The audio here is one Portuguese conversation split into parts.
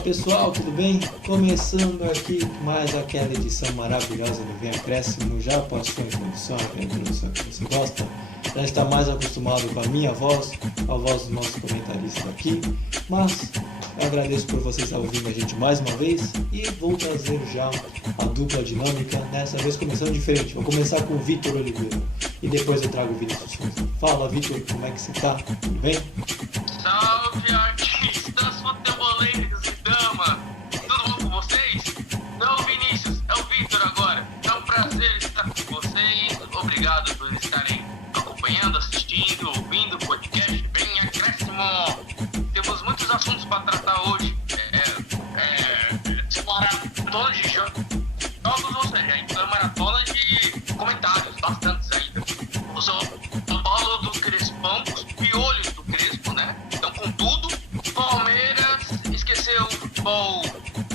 Fala pessoal, tudo bem? Começando aqui mais aquela edição maravilhosa do Vem Acréscimo. Já pode ser a introdução que você gosta. Já está mais acostumado com a minha voz, com a voz dos nossos comentaristas aqui. Mas eu agradeço por vocês estarem ouvindo a gente mais uma vez e vou trazer já a dupla dinâmica, dessa vez começando diferente. Vou começar com o Vitor Oliveira e depois eu trago o Vinícius Souza. Fala Vitor, como é que você tá? Tudo bem? Salve artistas futeboleiros e dama! Tudo bom com vocês? Não, Vinícius, é o Vitor agora. É um prazer estar com vocês. Obrigado por estarem acompanhando, assistindo, ouvindo o podcast Vem Acréscimo. Temos muitos assuntos para tratar hoje. Maratona de jogos, ou seja, então maratona de comentários, bastantes ainda. O São Paulo do Crespão, os piolhos do Crespo, né? Então, com tudo, Palmeiras esqueceu o futebol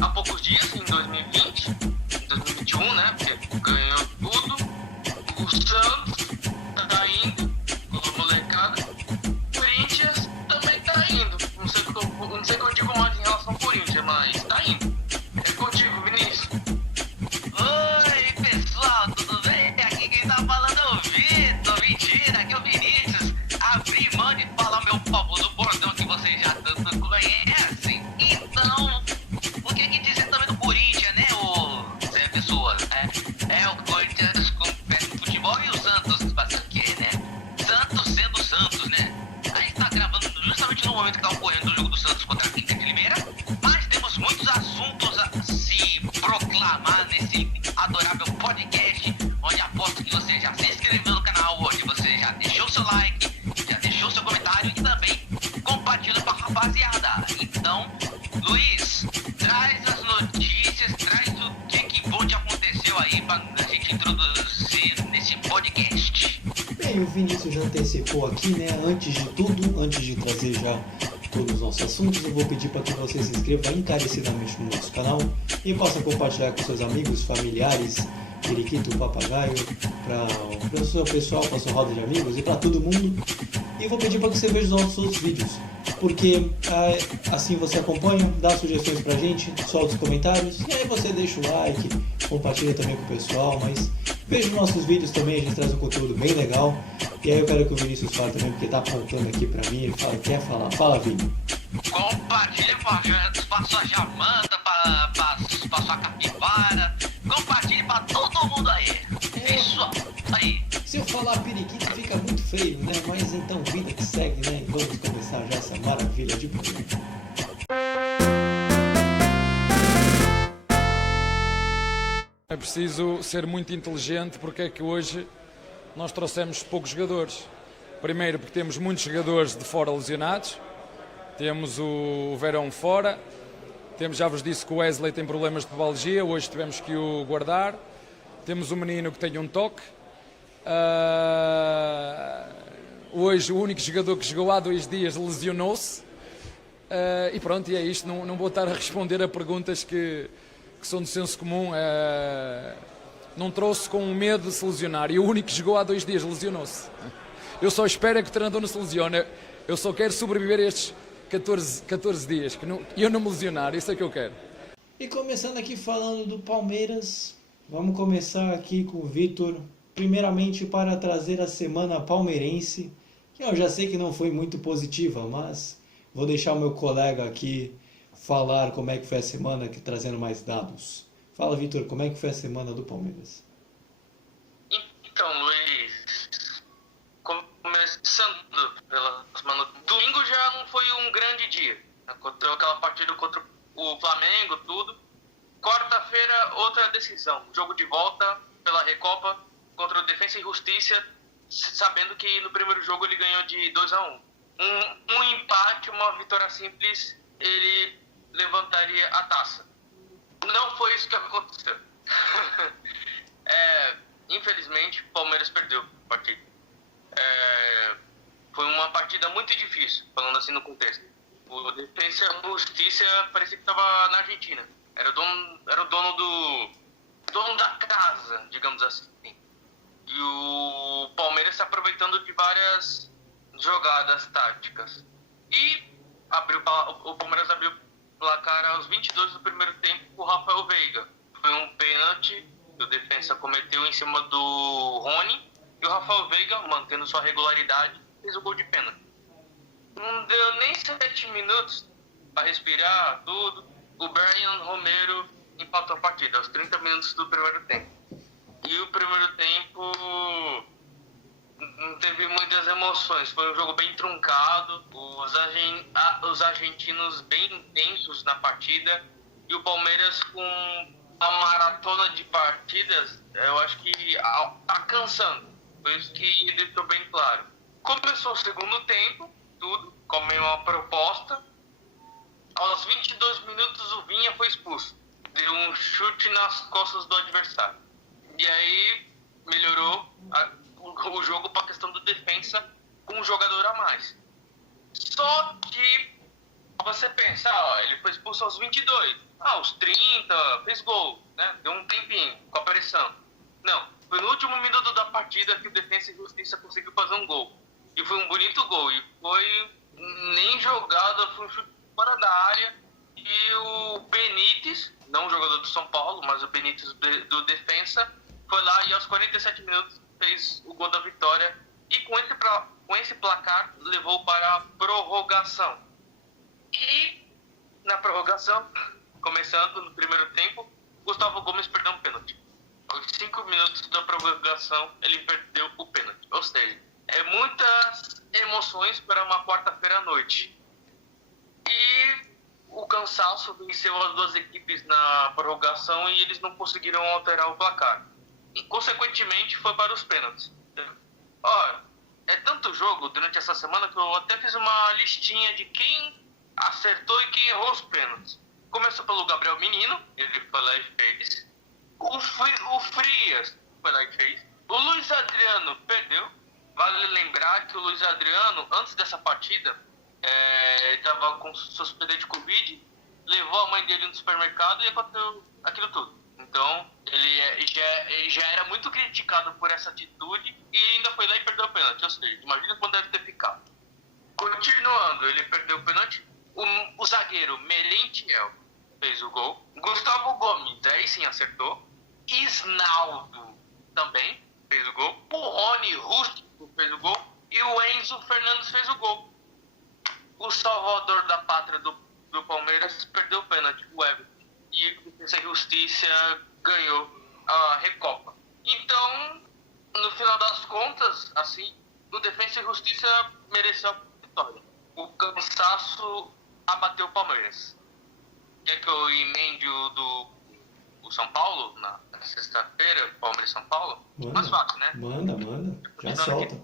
há poucos dias, em 2020, em 2021, né? Porque ganhou tudo. O Santos tá indo, o molecada. O Corinthians também tá indo. Não sei o que eu digo mais em relação ao Corinthians, mas tá indo. É contigo, Vinícius. Oi, pessoal, tudo bem? Aqui quem tá falando é o Vitor. Mentira, aqui é o Vinícius. Abri mão de falar meu famoso bordão que vocês já tanto conhecem. Então, o que dizem também do Corinthians, né, ô Zé Pessoa? É o Corinthians com pé de futebol e o Santos faz o quê, né? Santos sendo Santos, né? A gente tá gravando justamente no momento que tá ocorrendo o jogo do Santos contra a Inter de Limeira. Mas temos muitos assuntos a se proclamar nesse adorável podcast, onde aposto que você já se inscreveu no canal, onde você já deixou seu like, já deixou seu comentário e também compartilha com a rapaziada. Então, Luiz, traz as notícias, traz o que bom te aconteceu aí pra gente introduzir nesse podcast. Bem, o Vinícius já antecipou aqui, né? Antes de tudo, antes de trazer já todos os nossos assuntos, eu vou pedir para que você se inscreva encarecidamente no nosso canal e possa compartilhar com seus amigos, familiares, periquito, papagaio, para o seu pessoal, para a sua roda de amigos e para todo mundo. E vou pedir para que você veja os nossos outros vídeos, porque assim você acompanha, dá sugestões pra gente, solta os comentários e aí você deixa o like, compartilha também com o pessoal, mas veja os nossos vídeos também, a gente traz um conteúdo bem legal. E aí eu quero que o Vinícius fale também, porque tá apontando aqui pra mim, ele quer falar. Fala, Vini. Compartilha pra sua jamanta, pra sua capivara. Compartilhe pra todo mundo aí. Isso aí. Se eu falar periquito fica muito feio, né? Mas então, vida que segue, né? E vamos começar já essa maravilha de programa. É preciso ser muito inteligente porque é que hoje nós trouxemos poucos jogadores. Primeiro porque temos muitos jogadores de fora lesionados, temos o Verón fora, já vos disse que o Wesley tem problemas de pubalgia, hoje tivemos que o guardar, temos um menino que tem um toque, hoje o único jogador que jogou há 2 dias lesionou-se, e pronto, e é isto, não vou estar a responder a perguntas que são de senso comum. Não trouxe com medo de se lesionar e o único que jogou há 2 dias lesionou-se. Eu só espero que o treinador não se lesione. Eu só quero sobreviver a estes 14 dias e eu não me lesionar, isso é que eu quero. E começando aqui falando do Palmeiras, vamos começar aqui com o Vitor, primeiramente para trazer a semana palmeirense, que eu já sei que não foi muito positiva, mas vou deixar o meu colega aqui falar como é que foi a semana, aqui trazendo mais dados. Fala, Vitor, como é que foi a semana do Palmeiras? Então, Luiz, começando pela semana, domingo já não foi um grande dia. Aconteceu aquela partida contra o Flamengo, tudo. Quarta-feira, outra decisão. Jogo de volta pela Recopa contra o Defensa e Justiça, sabendo que no primeiro jogo ele ganhou de 2-1. Um empate, uma vitória simples, ele levantaria a taça. Não foi isso que aconteceu. Infelizmente, o Palmeiras perdeu a partida. Foi uma partida muito difícil, falando assim no contexto. O Defensa e Justiça parecia que estava na Argentina. Era o dono da casa, digamos assim. E o Palmeiras se aproveitando de várias jogadas táticas. E o Palmeiras abriu placar aos 22 do primeiro tempo com o Rafael Veiga. Foi um pênalti que o defensa cometeu em cima do Rony e o Rafael Veiga, mantendo sua regularidade, fez o gol de pênalti. Não deu nem 7 minutos para respirar tudo. O Brian Romero empatou a partida aos 30 minutos do primeiro tempo. E o primeiro tempo não teve muitas emoções, foi um jogo bem truncado, os argentinos bem intensos na partida e o Palmeiras com a maratona de partidas, eu acho que tá cansando, foi isso que deixou bem claro. Começou o segundo tempo, tudo, como uma proposta, aos 22 minutos o Vinha foi expulso, deu um chute nas costas do adversário, e aí melhorou o jogo para a questão do defensa com um jogador a mais. Só que você pensa, ele foi expulso aos 22, aos 30, fez gol, né? Deu um tempinho com a pressão. Não, foi no último minuto da partida que o Defensa e Justiça conseguiu fazer um gol. E foi um bonito gol, e foi nem jogada, foi um chute fora da área. E o Benítez, não o jogador do São Paulo, mas o Benítez do Defensa, foi lá e aos 47 minutos fez o gol da vitória e com esse placar levou para a prorrogação. E na prorrogação, começando no primeiro tempo, Gustavo Gomes perdeu um pênalti. Aos 5 minutos da prorrogação, ele perdeu o pênalti. Ou seja, muitas emoções para uma quarta-feira à noite. E o cansaço venceu as duas equipes na prorrogação e eles não conseguiram alterar o placar. E, consequentemente, foi para os pênaltis. Olha, é tanto jogo durante essa semana que eu até fiz uma listinha de quem acertou e quem errou os pênaltis. Começou pelo Gabriel Menino, ele foi lá e fez. O Frias foi lá e fez. O Luiz Adriano perdeu. Vale lembrar que o Luiz Adriano, antes dessa partida, estava com suspeita de Covid, levou a mãe dele no supermercado e aconteceu aquilo tudo. Então, ele já era muito criticado por essa atitude e ainda foi lá e perdeu o pênalti. Ou seja, imagina quando deve ter ficado. Continuando, ele perdeu o pênalti. O zagueiro Merentiel fez o gol. Gustavo Gomes, aí sim acertou. Isnaldo também fez o gol. O Rony Rústico fez o gol. E o Enzo Fernandes fez o gol. O salvador da pátria do Palmeiras perdeu o pênalti, o Everton. E a Defensa e Justiça ganhou a Recopa. Então, no final das contas, assim, o Defensa e Justiça mereceu a vitória. O cansaço abateu o Palmeiras. Quer que eu emende o São Paulo na sexta-feira, Palmeiras e São Paulo? Mais fácil, né? Manda. Já solta.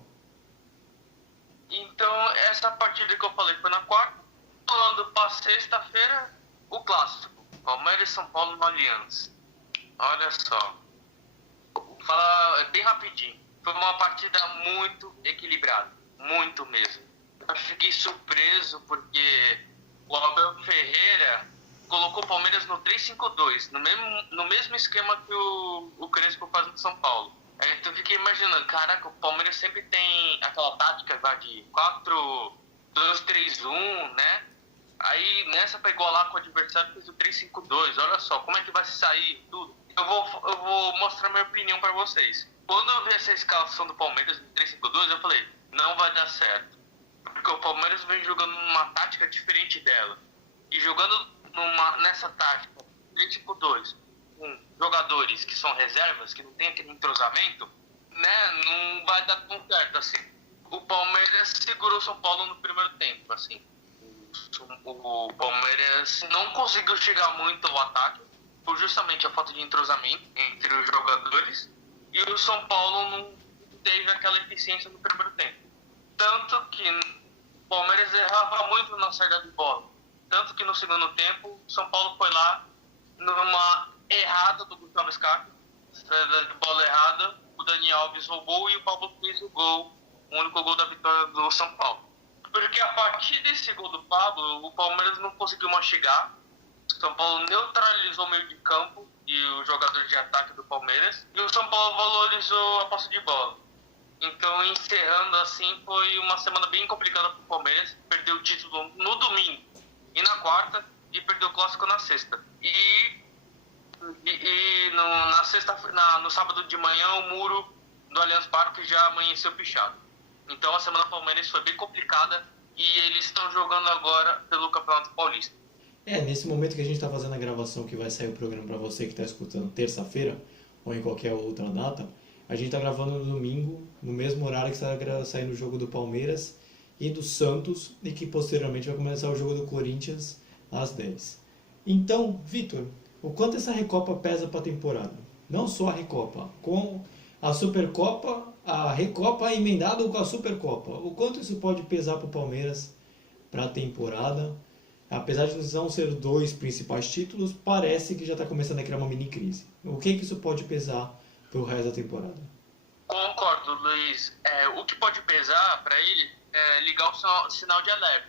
Então, essa partida que eu falei foi na quarta. Falando para sexta-feira, o clássico. Palmeiras e São Paulo no Allianz. Olha só. Vou falar bem rapidinho. Foi uma partida muito equilibrada. Muito mesmo. Eu fiquei surpreso porque o Abel Ferreira colocou o Palmeiras no 3-5-2. No mesmo esquema que o Crespo faz no São Paulo. Então eu fiquei imaginando, caraca, o Palmeiras sempre tem aquela tática de 4-2-3-1, né? Aí nessa pegou lá com o adversário, fez o 3-5-2. Olha só, como é que vai sair tudo. Eu vou mostrar minha opinião para vocês. Quando eu vi essa escalação do Palmeiras no 3-5-2, eu falei, não vai dar certo. Porque o Palmeiras vem jogando uma tática diferente dela. E jogando nessa tática 3-5-2, com jogadores que são reservas, que não tem aquele entrosamento, né, não vai dar tão certo assim. O Palmeiras segurou o São Paulo no primeiro tempo, assim. O Palmeiras não conseguiu chegar muito ao ataque por justamente a falta de entrosamento entre os jogadores e o São Paulo não teve aquela eficiência no primeiro tempo. Tanto que o Palmeiras errava muito na saída de bola. Tanto que no segundo tempo o São Paulo foi lá numa errada do Gustavo Scarpa, saída de bola errada, o Dani Alves roubou e o Pablo fez o gol, o único gol da vitória do São Paulo. Porque a partir desse gol do Pablo, o Palmeiras não conseguiu mais chegar. O São Paulo neutralizou o meio de campo e os jogadores de ataque do Palmeiras. E o São Paulo valorizou a posse de bola. Então, encerrando assim, foi uma semana bem complicada para o Palmeiras. Perdeu o título no domingo. E na quarta, e perdeu o clássico na sexta. Na sexta, no sábado de manhã, o muro do Allianz Parque já amanheceu pichado. Então a semana palmeirense foi bem complicada e eles estão jogando agora pelo Campeonato Paulista. Nesse momento que a gente está fazendo a gravação, que vai sair o programa para você que está escutando terça-feira ou em qualquer outra data, a gente está gravando no domingo, no mesmo horário que está saindo o jogo do Palmeiras e do Santos, e que posteriormente vai começar o jogo do Corinthians às 10. Então, Vitor, o quanto essa Recopa pesa para a temporada? Não só a Recopa, com a Supercopa, a Recopa emendada com a Supercopa. O quanto isso pode pesar para o Palmeiras para a temporada? Apesar de não ser 2 principais títulos, parece que já está começando a criar uma mini crise. O que isso pode pesar para o resto da temporada? Concordo, Luiz. O que pode pesar para ele é ligar o sinal de alerta.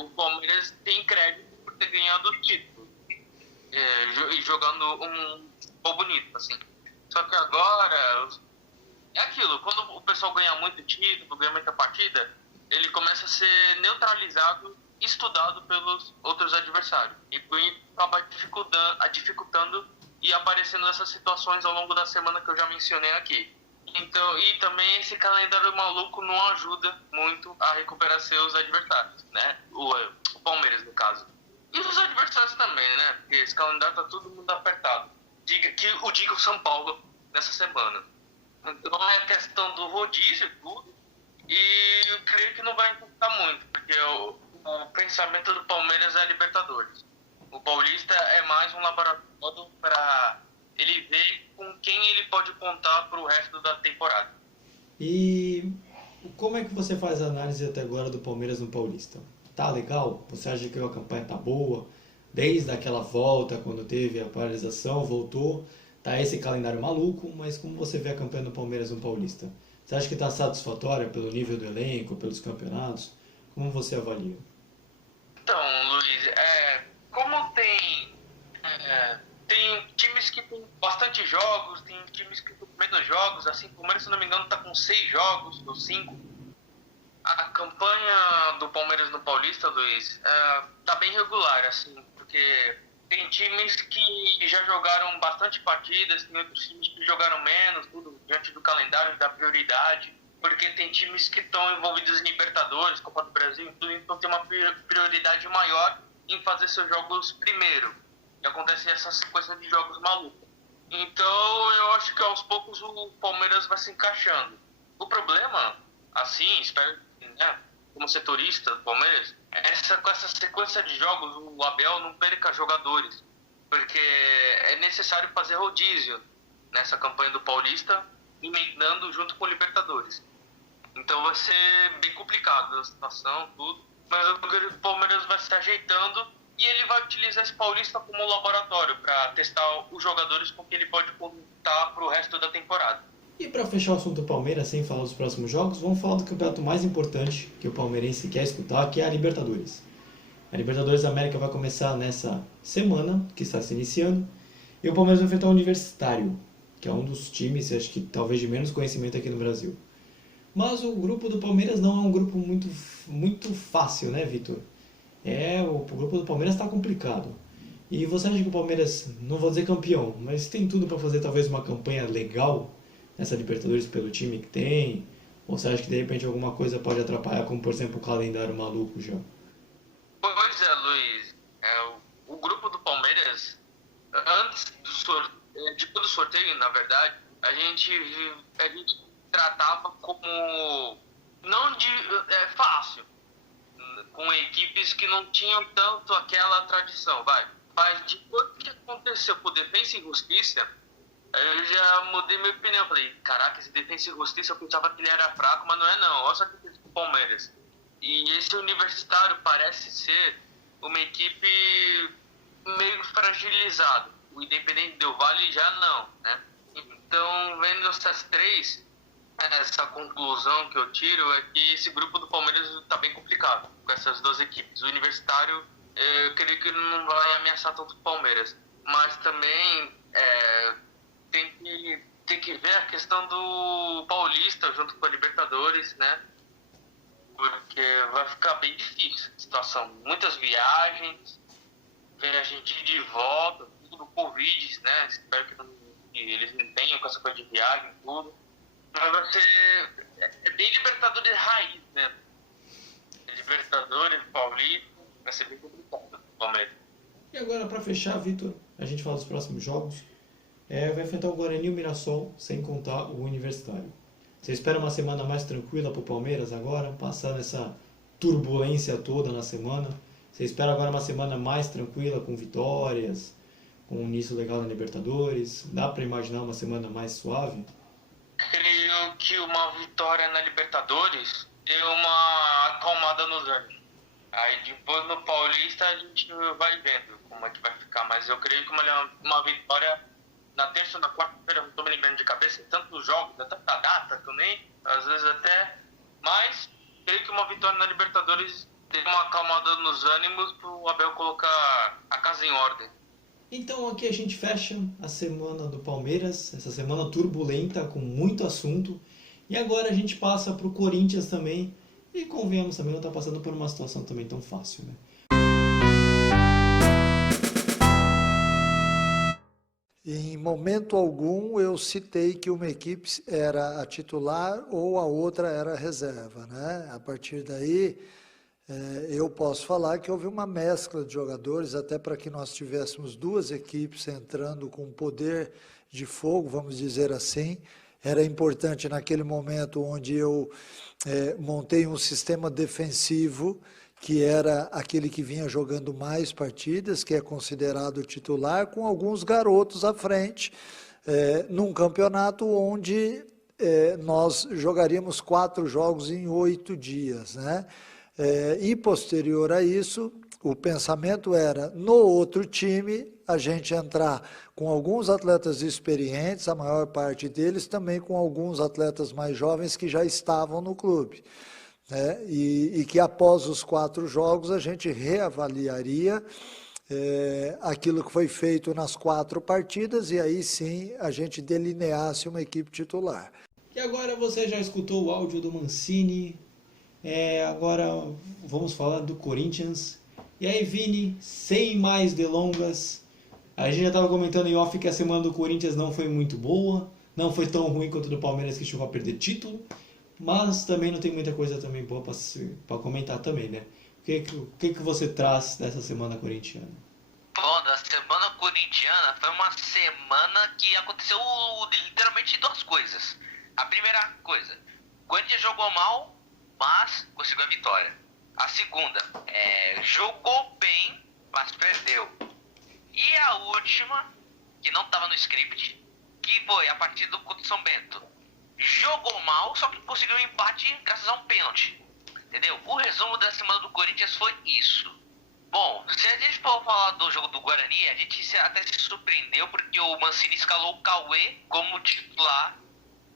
O Palmeiras tem crédito por ter ganhado o título e jogando um futebol bonito, assim. Só que agora é aquilo, quando o pessoal ganha muito título, ganha muita partida, ele começa a ser neutralizado, estudado pelos outros adversários. E acaba dificultando e aparecendo essas situações ao longo da semana que eu já mencionei aqui. Então, e também esse calendário maluco não ajuda muito a recuperar seus adversários, né? O Palmeiras, no caso. E os adversários também, né? Porque esse calendário tá todo mundo apertado. Diga o São Paulo nessa semana. Então é questão do rodízio e tudo. E eu creio que não vai impactar muito, porque o pensamento do Palmeiras é a Libertadores. O Paulista é mais um laboratório para ele ver com quem ele pode contar para o resto da temporada. E como é que você faz a análise até agora do Palmeiras no Paulista? Tá legal? Você acha que a campanha tá boa? Desde aquela volta, quando teve a paralisação, voltou, tá esse calendário maluco, mas como você vê a campanha do Palmeiras no Paulista? Você acha que está satisfatória pelo nível do elenco, pelos campeonatos? Como você avalia? Então, Luiz, como tem times que tem bastante jogos, tem times que tem menos jogos, assim, o Palmeiras, se não me engano, está com 6 jogos, ou 5. A campanha do Palmeiras no Paulista, Luiz, tá bem regular, assim, porque tem times que já jogaram bastante partidas, tem outros times que jogaram menos, tudo diante do calendário, da prioridade, porque tem times que estão envolvidos em Libertadores, Copa do Brasil, tudo, então tem uma prioridade maior em fazer seus jogos primeiro. E acontece essa sequência de jogos malucos. Então eu acho que aos poucos o Palmeiras vai se encaixando. O problema, assim, espero, né, como setorista do Palmeiras, com essa sequência de jogos o Abel não perca jogadores, porque é necessário fazer rodízio nessa campanha do Paulista, emendando junto com o Libertadores. Então vai ser bem complicado a situação, tudo, mas eu acredito que o Palmeiras vai se ajeitando e ele vai utilizar esse Paulista como laboratório para testar os jogadores com que ele pode contar para o resto da temporada. E para fechar o assunto do Palmeiras, sem falar dos próximos jogos, vamos falar do campeonato mais importante que o palmeirense quer escutar, que é a Libertadores. A Libertadores da América vai começar nessa semana, que está se iniciando, e o Palmeiras vai enfrentar o Universitário, que é um dos times, acho que talvez de menos conhecimento aqui no Brasil. Mas o grupo do Palmeiras não é um grupo muito fácil, né, Vitor? O grupo do Palmeiras está complicado. E você acha que o Palmeiras, não vou dizer campeão, mas tem tudo para fazer talvez uma campanha legal nessa Libertadores pelo time que tem? Ou você acha que de repente alguma coisa pode atrapalhar, como por exemplo o calendário maluco já? Pois é, Luiz. O grupo do Palmeiras, antes de todo o sorteio, na verdade, a gente tratava como não fácil, com equipes que não tinham tanto aquela tradição, Mas depois que aconteceu com Defensa e Justiça, eu já mudei minha opinião. Falei, caraca, esse Defensa e Justiça, eu pensava que ele era fraco, mas não é não. Olha só que fez com o Palmeiras. E esse Universitário parece ser uma equipe meio fragilizada. O Independente Del Valle já não, né? Então, vendo essas três, essa conclusão que eu tiro é que esse grupo do Palmeiras está bem complicado com essas duas equipes. O Universitário, eu creio que não vai ameaçar tanto o Palmeiras, mas também tem que ver a questão do Paulista junto com a Libertadores, né? Porque vai ficar bem difícil a situação. Muitas viagens, ver a gente de volta, tudo Covid, né? Espero que eles não tenham com essa coisa de viagem e tudo. Mas vai ser... É bem Libertadores raiz, né? Libertadores, Paulista, vai ser bem complicado o Palmeiras. E agora, para fechar, Vitor, a gente fala dos próximos jogos. Vai enfrentar o Guarani e o Mirassol, sem contar o Universitário. Você espera uma semana mais tranquila para o Palmeiras agora, passando essa turbulência toda na semana? Você espera agora uma semana mais tranquila, com vitórias, com um início legal na Libertadores? Dá para imaginar uma semana mais suave? Creio que uma vitória na Libertadores deu uma acalmada nos ânimos. Aí depois no Paulista a gente vai vendo como é que vai ficar, mas eu creio que uma vitória na terça ou na quarta-feira, não estou me lembrando de cabeça, tantos jogos, tanta data também, às vezes até, mas creio que uma vitória na Libertadores deu uma acalmada nos ânimos para o Abel colocar a casa em ordem. Então aqui a gente fecha a semana do Palmeiras, essa semana turbulenta, com muito assunto, e agora a gente passa para o Corinthians também, e convenhamos também, não está passando por uma situação também tão fácil, né? Em momento algum eu citei que uma equipe era a titular ou a outra era a reserva, né? A partir daí eu posso falar que houve uma mescla de jogadores, até para que nós tivéssemos duas equipes entrando com poder de fogo, vamos dizer assim. Era importante naquele momento onde eu montei um sistema defensivo, que era aquele que vinha jogando mais partidas, que é considerado titular, com alguns garotos à frente, num campeonato onde nós jogaríamos 4 jogos em 8 dias, né? E posterior a isso, o pensamento era, no outro time, a gente entrar com alguns atletas experientes, a maior parte deles também com alguns atletas mais jovens que já estavam no clube. E que após os 4 jogos a gente reavaliaria aquilo que foi feito nas 4 partidas e aí sim a gente delineasse uma equipe titular. E agora você já escutou o áudio do Mancini, agora vamos falar do Corinthians. E aí, Vini, sem mais delongas, a gente já estava comentando em off que a semana do Corinthians não foi muito boa, não foi tão ruim quanto a do Palmeiras que chegou a perder título, mas também não tem muita coisa também boa para comentar também, né? O que você traz dessa semana corintiana? Bom, da semana corintiana foi uma semana que aconteceu literalmente 2 coisas. A primeira coisa, o Corinthians jogou mal, mas conseguiu a vitória. A segunda, jogou bem, mas perdeu. E a última, que não estava no script, que foi a partida contra o São Bento. Jogou mal, só que conseguiu um empate graças a um pênalti. Entendeu? O resumo da semana do Corinthians foi isso. Bom, se a gente for falar do jogo do Guarani, a gente até se surpreendeu porque o Mancini escalou o Cauê como titular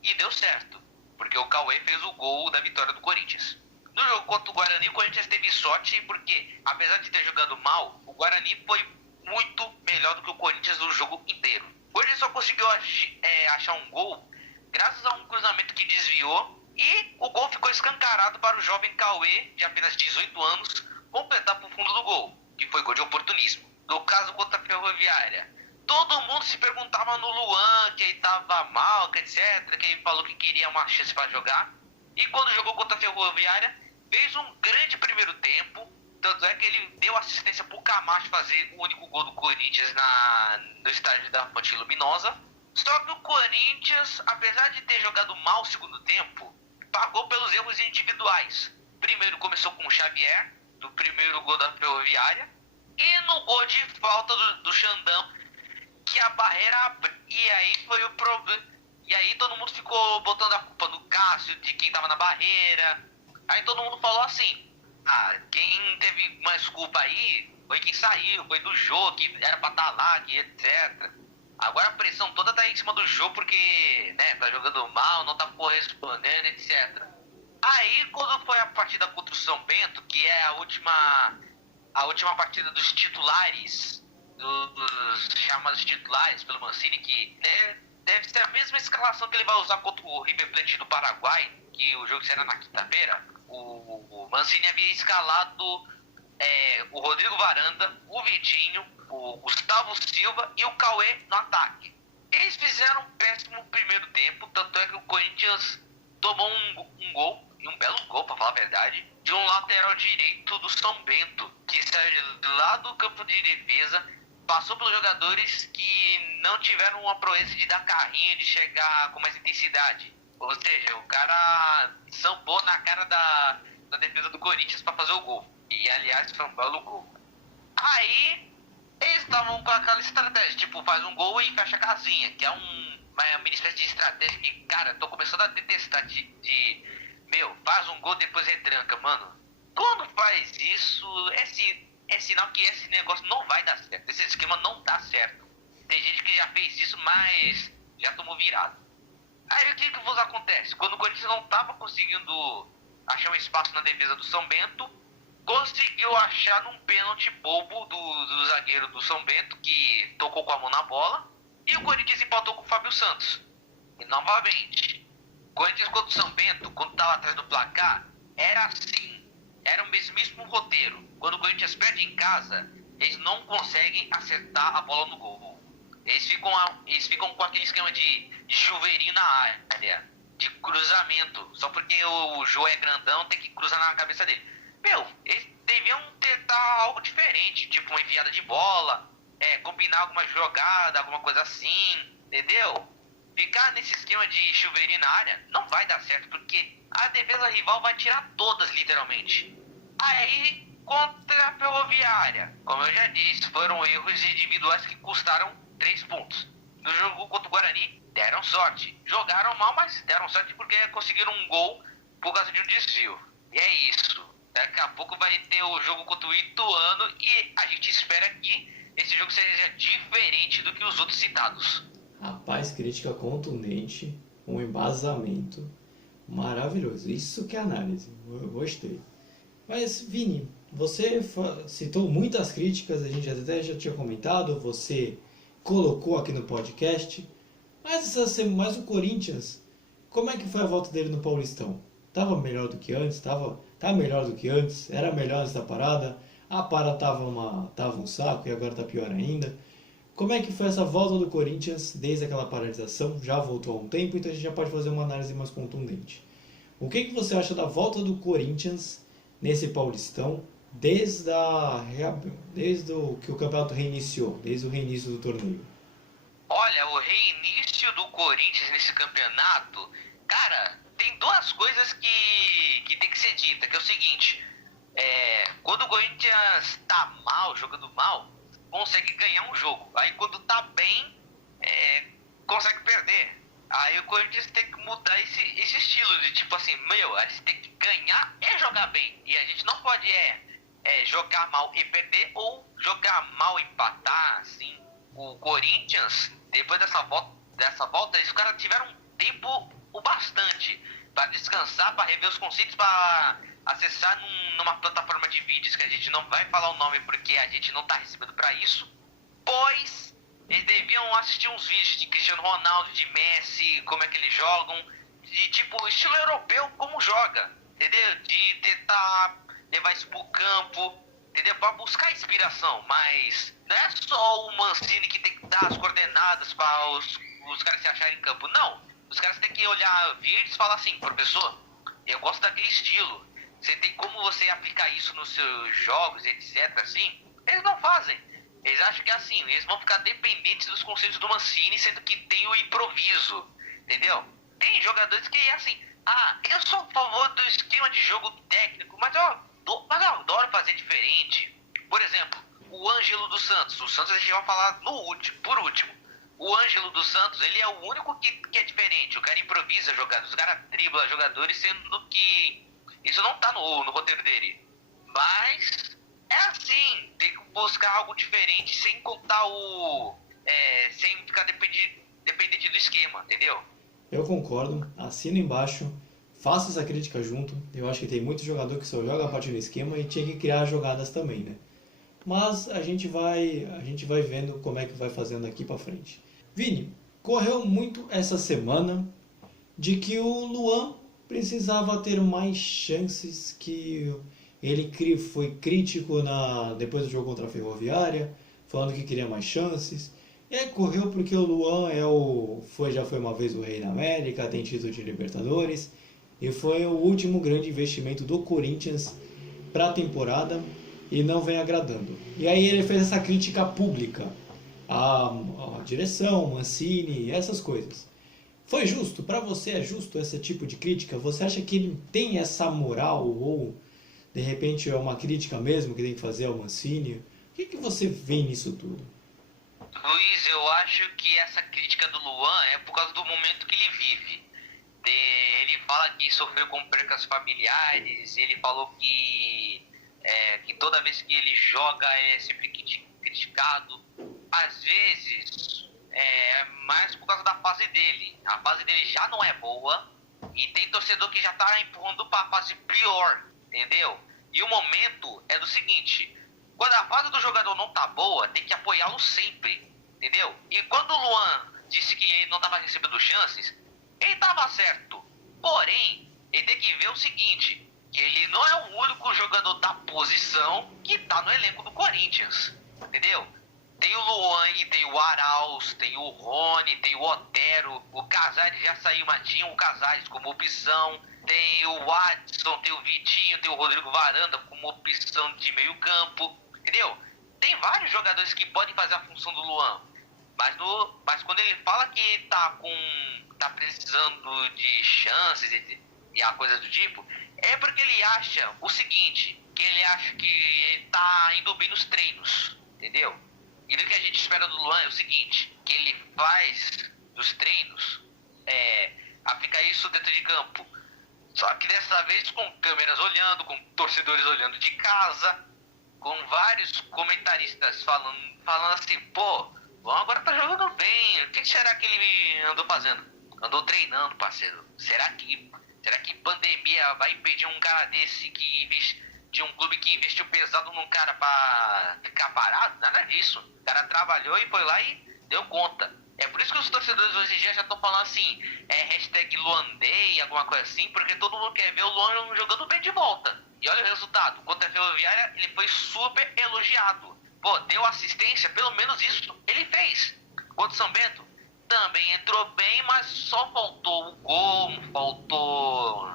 e deu certo. Porque o Cauê fez o gol da vitória do Corinthians. No jogo contra o Guarani, o Corinthians teve sorte porque, apesar de ter jogado mal, o Guarani foi muito melhor do que o Corinthians no jogo inteiro. O Corinthians só conseguiu achar um gol graças a um cruzamento que desviou e o gol ficou escancarado para o jovem Cauê, de apenas 18 anos, completar para o fundo do gol, que foi gol de oportunismo. No caso contra a Ferroviária, todo mundo se perguntava no Luan, que ele estava mal, que etc, que ele falou que queria uma chance para jogar. E quando jogou contra a Ferroviária, fez um grande primeiro tempo, tanto é que ele deu assistência para o Camacho fazer o único gol do Corinthians no estádio da Fonte Luminosa. Só que o Corinthians, apesar de ter jogado mal o segundo tempo, pagou pelos erros individuais. Primeiro começou com o Xavier, do primeiro gol da Ferroviária, e no gol de falta do Xandão, que a barreira abriu, e aí foi o problema. E aí todo mundo ficou botando a culpa no Cássio, de quem tava na barreira. Aí todo mundo falou assim, quem teve mais culpa aí foi quem saiu, foi do jogo, que era pra estar lá, que etc. Agora a pressão toda tá em cima do jogo porque, né, tá jogando mal, não tá correspondendo, etc. Aí quando foi a partida contra o São Bento, que é a última partida dos titulares, dos chamados titulares pelo Mancini, que deve ser a mesma escalação que ele vai usar contra o River Plate do Paraguai, que o jogo será na quinta-feira. O Mancini havia escalado o Rodrigo Varanda, o Vitinho, o Gustavo Silva e o Cauê no ataque. Eles fizeram um péssimo primeiro tempo, tanto é que o Corinthians tomou um gol, e um belo gol, pra falar a verdade, de um lateral direito do São Bento, que saiu lá do campo de defesa, passou pelos jogadores que não tiveram uma proeza de dar carrinho, de chegar com mais intensidade. Ou seja, o cara sambou na cara da defesa do Corinthians para fazer o gol. E, aliás, foi um belo gol. Aí, eles estavam com aquela estratégia, tipo, faz um gol e fecha a casinha, que é uma mini espécie de estratégia que, cara, tô começando a detestar meu, faz um gol, depois retranca, mano. Quando faz isso, é sinal que esse negócio não vai dar certo. Esse esquema não dá certo. Tem gente que já fez isso, mas já tomou virado. Aí o que vos acontece? Quando o Corinthians não tava conseguindo achar um espaço na defesa do São Bento, conseguiu achar num pênalti bobo do zagueiro do São Bento, que tocou com a mão na bola, e o Corinthians empatou com o Fábio Santos. E novamente, o Corinthians contra o São Bento, quando estava atrás do placar, era assim, era o mesmíssimo roteiro. Quando o Corinthians perde em casa, eles não conseguem acertar a bola no gol. Eles ficam com aquele esquema de chuveirinho na área, de cruzamento, só porque o Jô é grandão, tem que cruzar na cabeça dele. Meu, eles deviam tentar algo diferente, tipo uma enfiada de bola, combinar alguma jogada, alguma coisa assim, entendeu? Ficar nesse esquema de chuveirinho na área não vai dar certo, porque a defesa rival vai tirar todas, literalmente. Aí, contra a Ferroviária, como eu já disse, foram erros individuais que custaram 3 pontos. No jogo contra o Guarani, deram sorte. Jogaram mal, mas deram sorte porque conseguiram um gol por causa de um desvio. E é isso. Daqui a pouco vai ter o jogo contra o Ituano e a gente espera que esse jogo seja diferente do que os outros citados. Rapaz, crítica contundente, um embasamento maravilhoso. Isso que é análise, eu gostei. Mas, Vini, você citou muitas críticas, a gente até já tinha comentado, você colocou aqui no podcast. Mas o Corinthians, como é que foi a volta dele no Paulistão? Tava melhor do que antes? Tá melhor do que antes? Era melhor antes da parada? A parada tava um saco e agora tá pior ainda. Como é que foi essa volta do Corinthians desde aquela paralisação? Já voltou há um tempo, então a gente já pode fazer uma análise mais contundente. O que você acha da volta do Corinthians nesse Paulistão desde que o campeonato reiniciou, desde o reinício do torneio? Olha, o reinício do Corinthians nesse campeonato, cara, tem duas coisas que tem que ser dita, que é o seguinte, quando o Corinthians tá mal, jogando mal, consegue ganhar um jogo. Aí quando tá bem, consegue perder. Aí o Corinthians tem que mudar esse estilo de tipo assim, a gente tem que ganhar e jogar bem. E a gente não pode jogar mal e perder ou jogar mal e empatar, assim. O Corinthians, depois dessa volta, os caras tiveram tempo o bastante para descansar, para rever os conceitos, para acessar numa plataforma de vídeos que a gente não vai falar o nome porque a gente não tá recebendo para isso, pois eles deviam assistir uns vídeos de Cristiano Ronaldo, de Messi, como é que eles jogam, de tipo estilo europeu, como joga, entendeu? De tentar levar isso pro campo, entendeu? Para buscar inspiração, mas não é só o Mancini que tem que dar as coordenadas para os caras se acharem em campo, não. Os caras têm que olhar vídeos e falar assim, professor, eu gosto daquele estilo. Você tem como você aplicar isso nos seus jogos, etc, assim? Eles não fazem. Eles acham que é assim, eles vão ficar dependentes dos conceitos do Mancini, sendo que tem o improviso, entendeu? Tem jogadores que é assim, eu sou a favor do esquema de jogo técnico, mas eu adoro fazer diferente. Por exemplo, o Ângelo dos Santos. O Santos a gente vai falar por último. O Ângelo dos Santos, ele é o único que é diferente. O cara improvisa jogadas, o cara dribla jogadores, sendo que isso não tá no roteiro dele. Mas é assim, tem que buscar algo diferente sem contar sem ficar dependente do esquema, entendeu? Eu concordo, assino embaixo, faço essa crítica junto. Eu acho que tem muito jogador que só joga a partir do esquema e tinha que criar jogadas também, né? Mas a gente vai vendo como é que vai fazendo aqui pra frente. Vini, correu muito essa semana de que o Luan precisava ter mais chances, que Ele foi crítico depois do jogo contra a Ferroviária, falando que queria mais chances. E aí correu porque o Luan já foi uma vez o Rei da América, tem título de Libertadores. E foi o último grande investimento do Corinthians para a temporada e não vem agradando. E aí ele fez essa crítica pública à direção, Mancini, essas coisas. Foi justo? Para você é justo esse tipo de crítica? Você acha que ele tem essa moral ou de repente é uma crítica mesmo que tem que fazer ao Mancini? O que você vê nisso tudo? Luiz, eu acho que essa crítica do Luan é por causa do momento que ele vive. Ele fala que sofreu com percas familiares, ele falou que toda vez que ele joga é sempre criticado. Às vezes é mais por causa da fase dele. A fase dele já não é boa e tem torcedor que já tá empurrando para a fase pior, entendeu? E o momento é do seguinte: quando a fase do jogador não tá boa, tem que apoiá-lo sempre, entendeu? E quando o Luan disse que ele não tava recebendo chances, ele tava certo. Porém, ele tem que ver o seguinte, que ele não é o único jogador da posição que tá no elenco do Corinthians, entendeu? Tem o Luan, tem o Arauz, tem o Rony, tem o Otero, o Casares já saiu, mas tinha o Casares como opção, tem o Watson, tem o Vitinho, tem o Rodrigo Varanda como opção de meio campo, entendeu? Tem vários jogadores que podem fazer a função do Luan, mas quando ele fala que tá precisando de chances e a coisa do tipo, é porque ele acha o seguinte, que ele acha que ele tá indo bem nos treinos, entendeu? E do que a gente espera do Luan é o seguinte, que ele faz dos treinos, aplicar isso dentro de campo. Só que dessa vez com câmeras olhando, com torcedores olhando de casa, com vários comentaristas falando assim, pô, o Luan agora tá jogando bem, o que será que ele andou fazendo? Andou treinando, parceiro. Será que pandemia vai impedir um cara desse de um clube que investiu pesado num cara pra ficar parado? Nada disso. O cara trabalhou e foi lá e deu conta. É por isso que os torcedores hoje em dia já estão falando assim, hashtag Luandei, alguma coisa assim, porque todo mundo quer ver o Luan jogando bem de volta. E olha o resultado. Contra a Ferroviária, ele foi super elogiado. Pô, deu assistência, pelo menos isso ele fez. Contra o São Bento, também entrou bem, mas só faltou o gol, faltou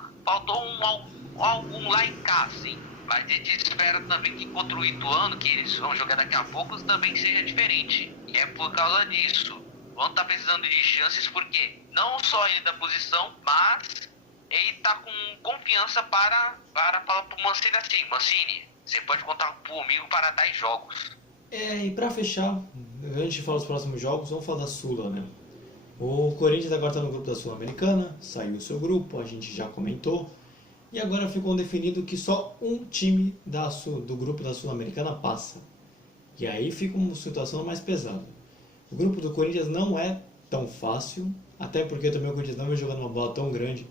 algum lá em cá, assim. Mas a gente espera também que contra o Ituano, que eles vão jogar daqui a pouco, também seja diferente. E é por causa disso. O Luan tá precisando de chances porque não só ele da posição, mas ele tá com confiança para falar pro Mancini assim, Mancini, você pode contar comigo para 10 jogos. E pra fechar, antes de falar dos próximos jogos, vamos falar da Sula, né? O Corinthians agora está no grupo da Sul-Americana, saiu o seu grupo, a gente já comentou. E agora ficou definido que só um time do grupo da Sul-Americana passa. E aí fica uma situação mais pesada. O grupo do Corinthians não é tão fácil, até porque também o Corinthians não vem jogando uma bola tão grande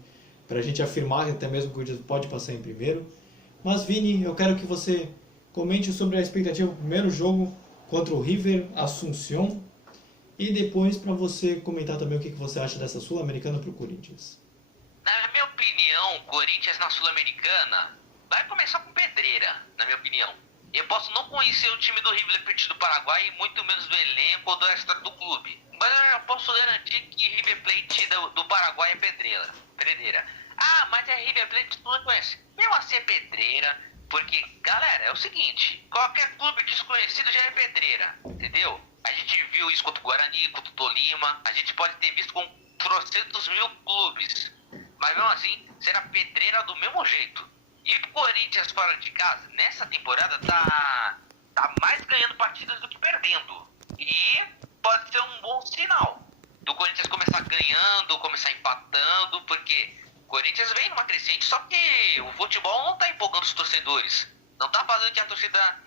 para a gente afirmar que até mesmo o Corinthians pode passar em primeiro. Mas Vini, eu quero que você comente sobre a expectativa do primeiro jogo contra o River Asunción e depois para você comentar também o que você acha dessa Sul-Americana para o Corinthians. Na minha opinião, o Corinthians na Sul-Americana vai começar com pedreira, na minha opinião. Eu posso não conhecer o time do River Plate do Paraguai, muito menos do elenco ou da história do clube. Mas eu já posso garantir que River Plate do Paraguai é pedreira. Ah, mas é River Plate, tu não conhece. Mesmo assim é pedreira, porque, galera, é o seguinte, qualquer clube desconhecido já é pedreira, entendeu? A gente viu isso contra o Guarani, contra o Tolima, a gente pode ter visto com trocentos mil clubes, mas mesmo assim, será pedreira do mesmo jeito. E o Corinthians fora de casa, nessa temporada, tá mais ganhando partidas do que perdendo. E pode ser um bom sinal do Corinthians começar ganhando, começar empatando, porque o Corinthians vem numa crescente, só que o futebol não tá empolgando os torcedores. Não tá fazendo que a torcida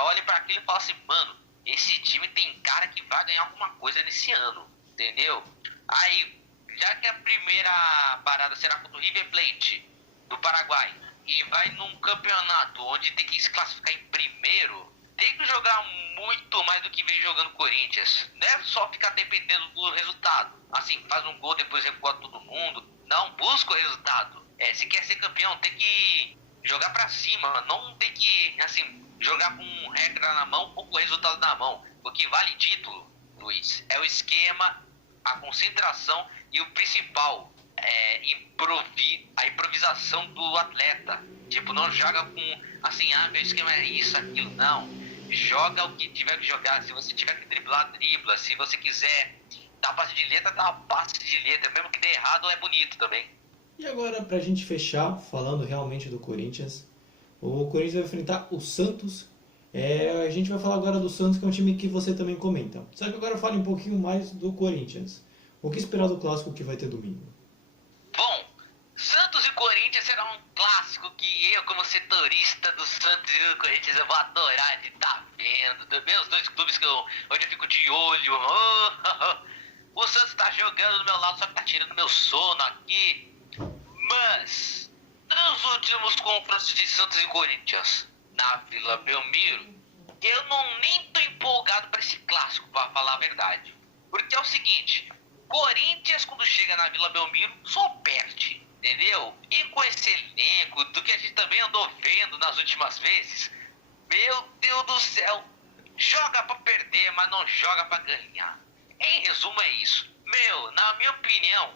olhe para aquilo e fale assim, mano, esse time tem cara que vai ganhar alguma coisa nesse ano, entendeu? Aí, já que a primeira parada será contra o River Plate do Paraguai, e vai num campeonato onde tem que se classificar em primeiro, tem que jogar muito mais do que vem jogando o Corinthians. Não é só ficar dependendo do resultado. Assim, faz um gol, depois recua todo mundo. Não, busca o resultado. Se quer ser campeão, tem que jogar pra cima, não tem que, assim, jogar com regra na mão ou com resultado na mão. O que vale título, Luiz, é o esquema, a concentração e o principal, a improvisação do atleta. Tipo, não joga com, assim, meu esquema é isso, aquilo, não. Joga o que tiver que jogar. Se você tiver que driblar, dribla. Se você quiser dar passe de letra, dá passe de letra. Mesmo que dê errado, é bonito também. E agora, pra gente fechar, falando realmente do Corinthians, o Corinthians vai enfrentar o Santos. A gente vai falar agora do Santos, que é um time que você também comenta. Só que agora fale um pouquinho mais do Corinthians. O que esperar do clássico que vai ter domingo? Bom, Santos e Corinthians será um clássico que eu, como setorista do Santos e do Corinthians, eu vou adorar de estar vendo. Meus dois clubes onde eu fico de olho. O Santos tá jogando do meu lado, só que tá tirando meu sono aqui. Mas, nos últimos confrontos de Santos e Corinthians, na Vila Belmiro, eu nem tô empolgado para esse clássico, para falar a verdade. Porque é o seguinte, Corinthians, quando chega na Vila Belmiro, só perde, entendeu? E com esse elenco, do que a gente também andou vendo nas últimas vezes, meu Deus do céu, joga para perder, mas não joga para ganhar. Em resumo é isso. Na minha opinião,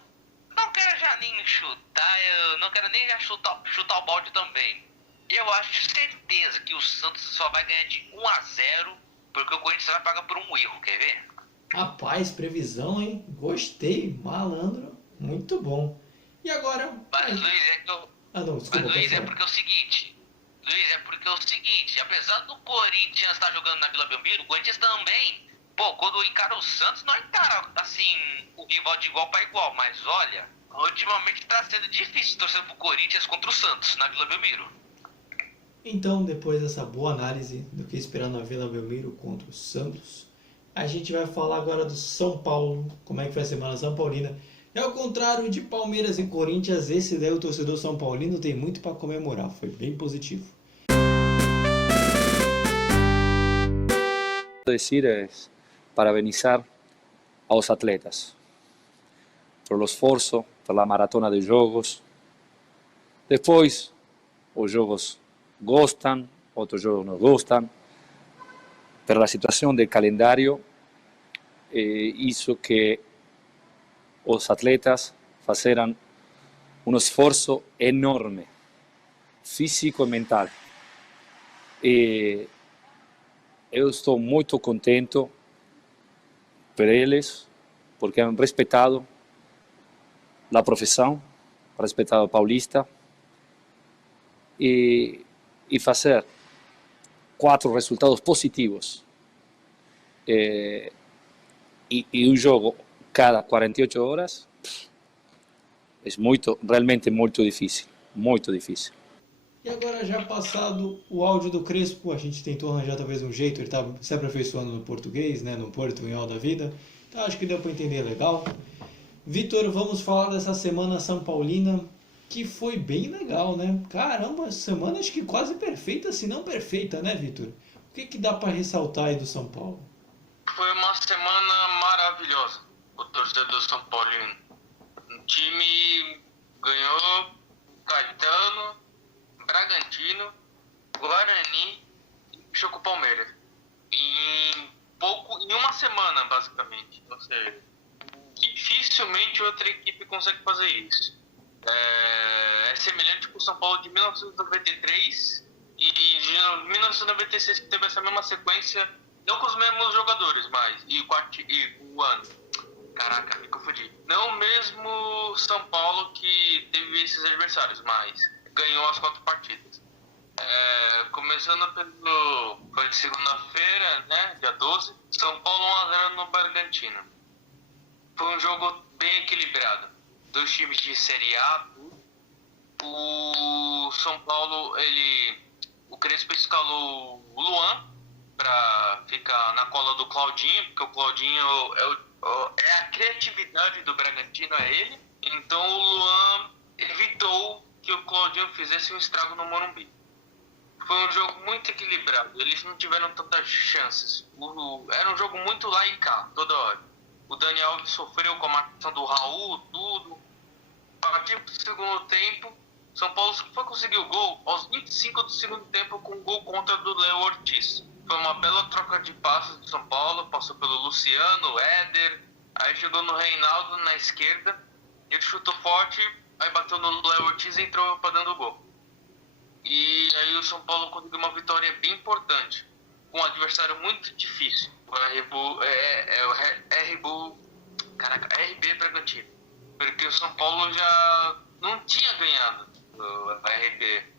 não quero já nem chutar, eu não quero nem já chutar o balde também. Eu acho certeza que o Santos só vai ganhar de 1-0, porque o Corinthians vai pagar por um erro, quer ver? Rapaz, previsão, hein? Gostei, malandro, muito bom. E agora? Mas, Luiz, não, desculpa, Luiz, é porque é o seguinte, apesar do Corinthians estar jogando na Vila Belmiro, o Corinthians também, quando encara o Santos, não encara, assim, o rival de igual para igual, mas olha, ultimamente está sendo difícil torcer pro Corinthians contra o Santos na Vila Belmiro. Então, depois dessa boa análise do que esperar na Vila Belmiro contra o Santos, a gente vai falar agora do São Paulo, como é que foi a semana São Paulina. E ao contrário de Palmeiras e Corinthians, esse daí o torcedor São Paulino tem muito para comemorar, foi bem positivo. Decir es parabenizar aos atletas pelo esforço, pela maratona de jogos. Depois, os jogos gostam, outros jogos não gostam. Pela situação de calendário, isso que os atletas fizeram um esforço enorme, físico e mental. Eu estou muito contente por eles, porque han respeitado a profissão, respeitado o Paulista, e fazer 4 resultados positivos e um jogo cada 48 horas é realmente muito difícil, muito difícil. E agora, já passado o áudio do Crespo, a gente tentou arranjar talvez um jeito, ele estava se aperfeiçoando no português, né, no portunhol da vida, então acho que deu para entender legal. Vitor, vamos falar dessa semana São Paulina, que foi bem legal, né? Caramba, semana acho que quase perfeita, se não perfeita, né, Vitor? O que dá para ressaltar aí do São Paulo? Foi uma semana maravilhosa, o torcedor São Paulino. O time ganhou Caetano, Bragantino, Guarani e fechou com o Palmeiras. Em uma semana, basicamente. Ou seja, dificilmente outra equipe consegue fazer isso. É semelhante com o São Paulo de 1993 e de 1996, que teve essa mesma sequência, não com os mesmos jogadores, mas e o ano. Caraca, me confundi. Não o mesmo São Paulo que teve esses adversários, mas ganhou as 4 partidas. Começando foi de segunda-feira, né, dia 12, São Paulo 1-0 no Bragantino. Foi um jogo bem equilibrado. 2 times de Série A. O São Paulo, o Crespo escalou o Luan para ficar na cola do Claudinho, porque o Claudinho é a criatividade do Bragantino, é ele. Então o Luan evitou que o Claudinho fizesse um estrago no Morumbi. Foi um jogo muito equilibrado, eles não tiveram tantas chances. Era um jogo muito lá e cá, toda hora. O Daniel Alves sofreu com a marcação do Raul, tudo. A partir do segundo tempo, São Paulo foi conseguir o gol aos 25 do segundo tempo com um gol contra do Léo Ortiz. Foi uma bela troca de passos do São Paulo, passou pelo Luciano, Éder, aí chegou no Reinaldo na esquerda, ele chutou forte, aí bateu no Léo Ortiz e entrou para dentro do gol. E aí o São Paulo conseguiu uma vitória bem importante, com um adversário muito difícil. O RB Bragantino. Porque o São Paulo já não tinha ganhado o RB.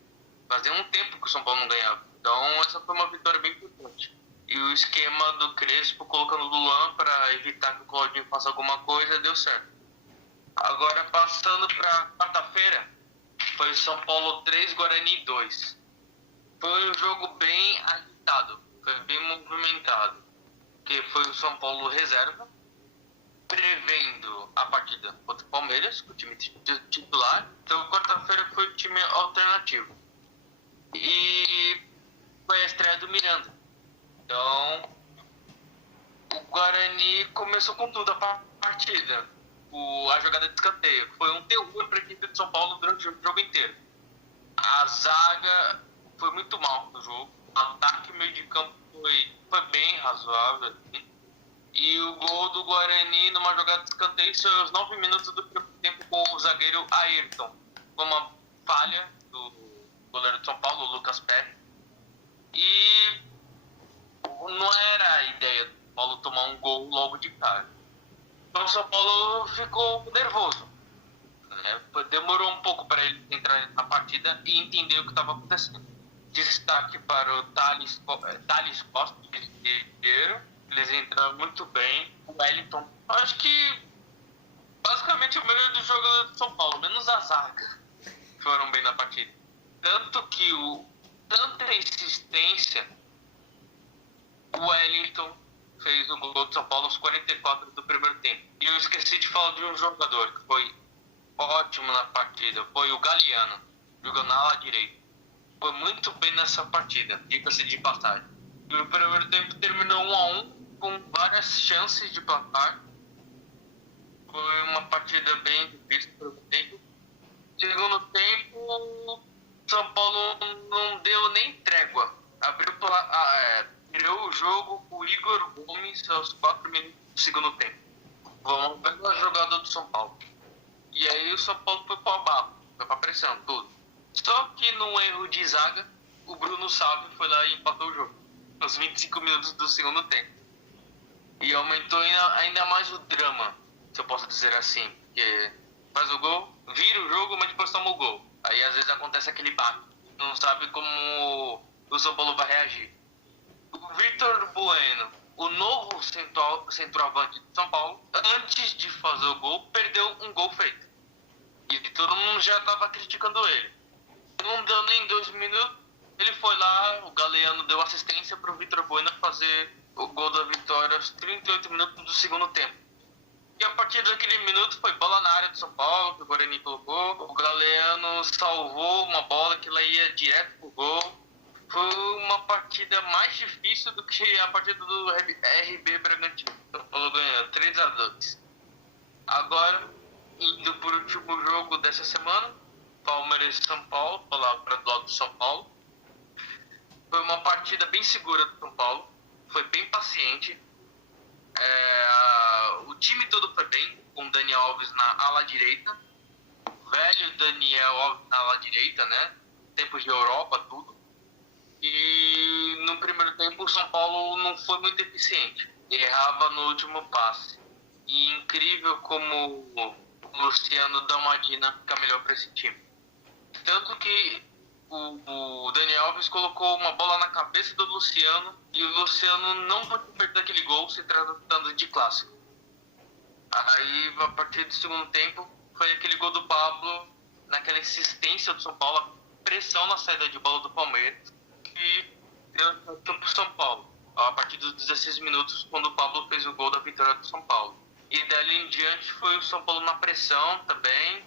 Fazia um tempo que o São Paulo não ganhava. Então essa foi uma vitória bem importante. E o esquema do Crespo colocando o Luan para evitar que o Claudinho faça alguma coisa deu certo. Agora passando para quarta-feira, foi o São Paulo 3, Guarani 2. Foi um jogo bem agitado, foi bem movimentado. Que foi o São Paulo reserva, prevendo a partida contra o Palmeiras, com o time titular. Então quarta-feira foi o time alternativo. E foi a estreia do Miranda. Então o Guarani começou com tudo a partida. A jogada de escanteio foi um terror para a equipe de São Paulo durante o jogo inteiro. A zaga foi muito mal no jogo. O ataque meio de campo foi bem razoável. E o gol do Guarani numa jogada de escanteio foi aos 9 minutos do primeiro tempo com o zagueiro Ayrton. Foi uma falha do goleiro de São Paulo, o Lucas Perry. E não era a ideia do Paulo tomar um gol logo de cara. Então o São Paulo ficou nervoso. Demorou um pouco para ele entrar na partida e entender o que estava acontecendo. Destaque para o Thales Costa, eles entraram muito bem. O Wellington, acho que basicamente o melhor do jogo do São Paulo, menos a zaga, foram bem na partida. Tanto que tanta insistência, o Wellington fez o gol do São Paulo aos 44 do primeiro tempo. E eu esqueci de falar de um jogador que foi ótimo na partida, foi o Galeano, jogando na ala direita. Foi muito bem nessa partida, diga-se de passagem. E o primeiro tempo terminou 1-1, com várias chances de placar. Foi uma partida bem difícil para o tempo. Segundo tempo, São Paulo não deu nem trégua. Virou o jogo com o Igor Gomes aos 4 minutos do segundo tempo. Vamos ver a jogada do São Paulo. E aí o São Paulo foi para o abalo, foi para a pressão, tudo. Só que num erro de zaga, o Bruno Salve foi lá e empatou o jogo. Nos 25 minutos do segundo tempo. E aumentou ainda mais o drama, se eu posso dizer assim. Porque faz o gol, vira o jogo, mas depois toma o gol. Aí às vezes acontece aquele baque. Não sabe como o São Paulo vai reagir. O Vitor Bueno, o novo centroavante de São Paulo, antes de fazer o gol, perdeu um gol feito. E todo mundo já estava criticando ele. Não deu nem 2 minutos, ele foi lá, o Galeano deu assistência para o Vitor Bueno fazer o gol da vitória aos 38 minutos do segundo tempo. E a partir daquele minuto foi bola na área do São Paulo, que o Guarani colocou. O Galeano salvou uma bola que ela ia direto pro gol. Foi uma partida mais difícil do que a partida do RB Bragantino. São Paulo ganhou 3-2. Agora, indo para o último jogo dessa semana, Palmeiras e São Paulo, lá para do lado do São Paulo. Foi uma partida bem segura do São Paulo, foi bem paciente. O time todo foi bem, com o Daniel Alves na ala direita. O velho Daniel Alves na ala direita, né? Tempos de Europa, tudo. E no primeiro tempo o São Paulo não foi muito eficiente. Errava no último passe. E incrível como o Luciano dá uma dinâmica melhor para esse time. Tanto que o Daniel Alves colocou uma bola na cabeça do Luciano e o Luciano não pôde perder aquele gol se tratando de clássico. Aí, a partir do segundo tempo, foi aquele gol do Pablo, naquela insistência do São Paulo, a pressão na saída de bola do Palmeiras, e deu para o São Paulo, a partir dos 16 minutos, quando o Pablo fez o gol da vitória do São Paulo. E dali em diante foi o São Paulo na pressão também,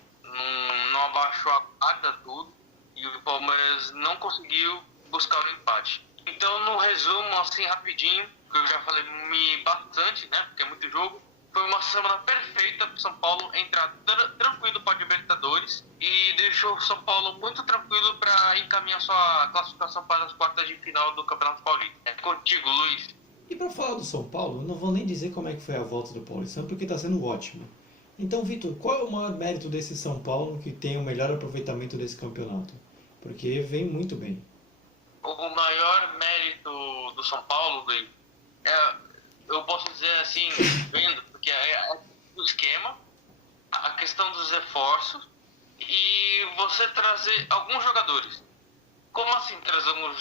não abaixou a guarda, tudo, e o Palmeiras não conseguiu buscar o empate. Então, no resumo, assim, rapidinho, que eu já falei bastante, né, porque é muito jogo, foi uma semana perfeita para o São Paulo entrar tranquilo para a Libertadores e deixou o São Paulo muito tranquilo para encaminhar sua classificação para as quartas de final do Campeonato Paulista. É contigo, Luiz. E para falar do São Paulo, eu não vou nem dizer como é que foi a volta do Paulistão, porque está sendo ótimo. Então, Vitor, qual é o maior mérito desse São Paulo que tem o melhor aproveitamento desse campeonato? Porque vem muito bem. O maior mérito do São Paulo, Luiz, eu posso dizer assim, vendo, porque é o esquema, a questão dos reforços e você trazer alguns jogadores. Como assim trazer alguns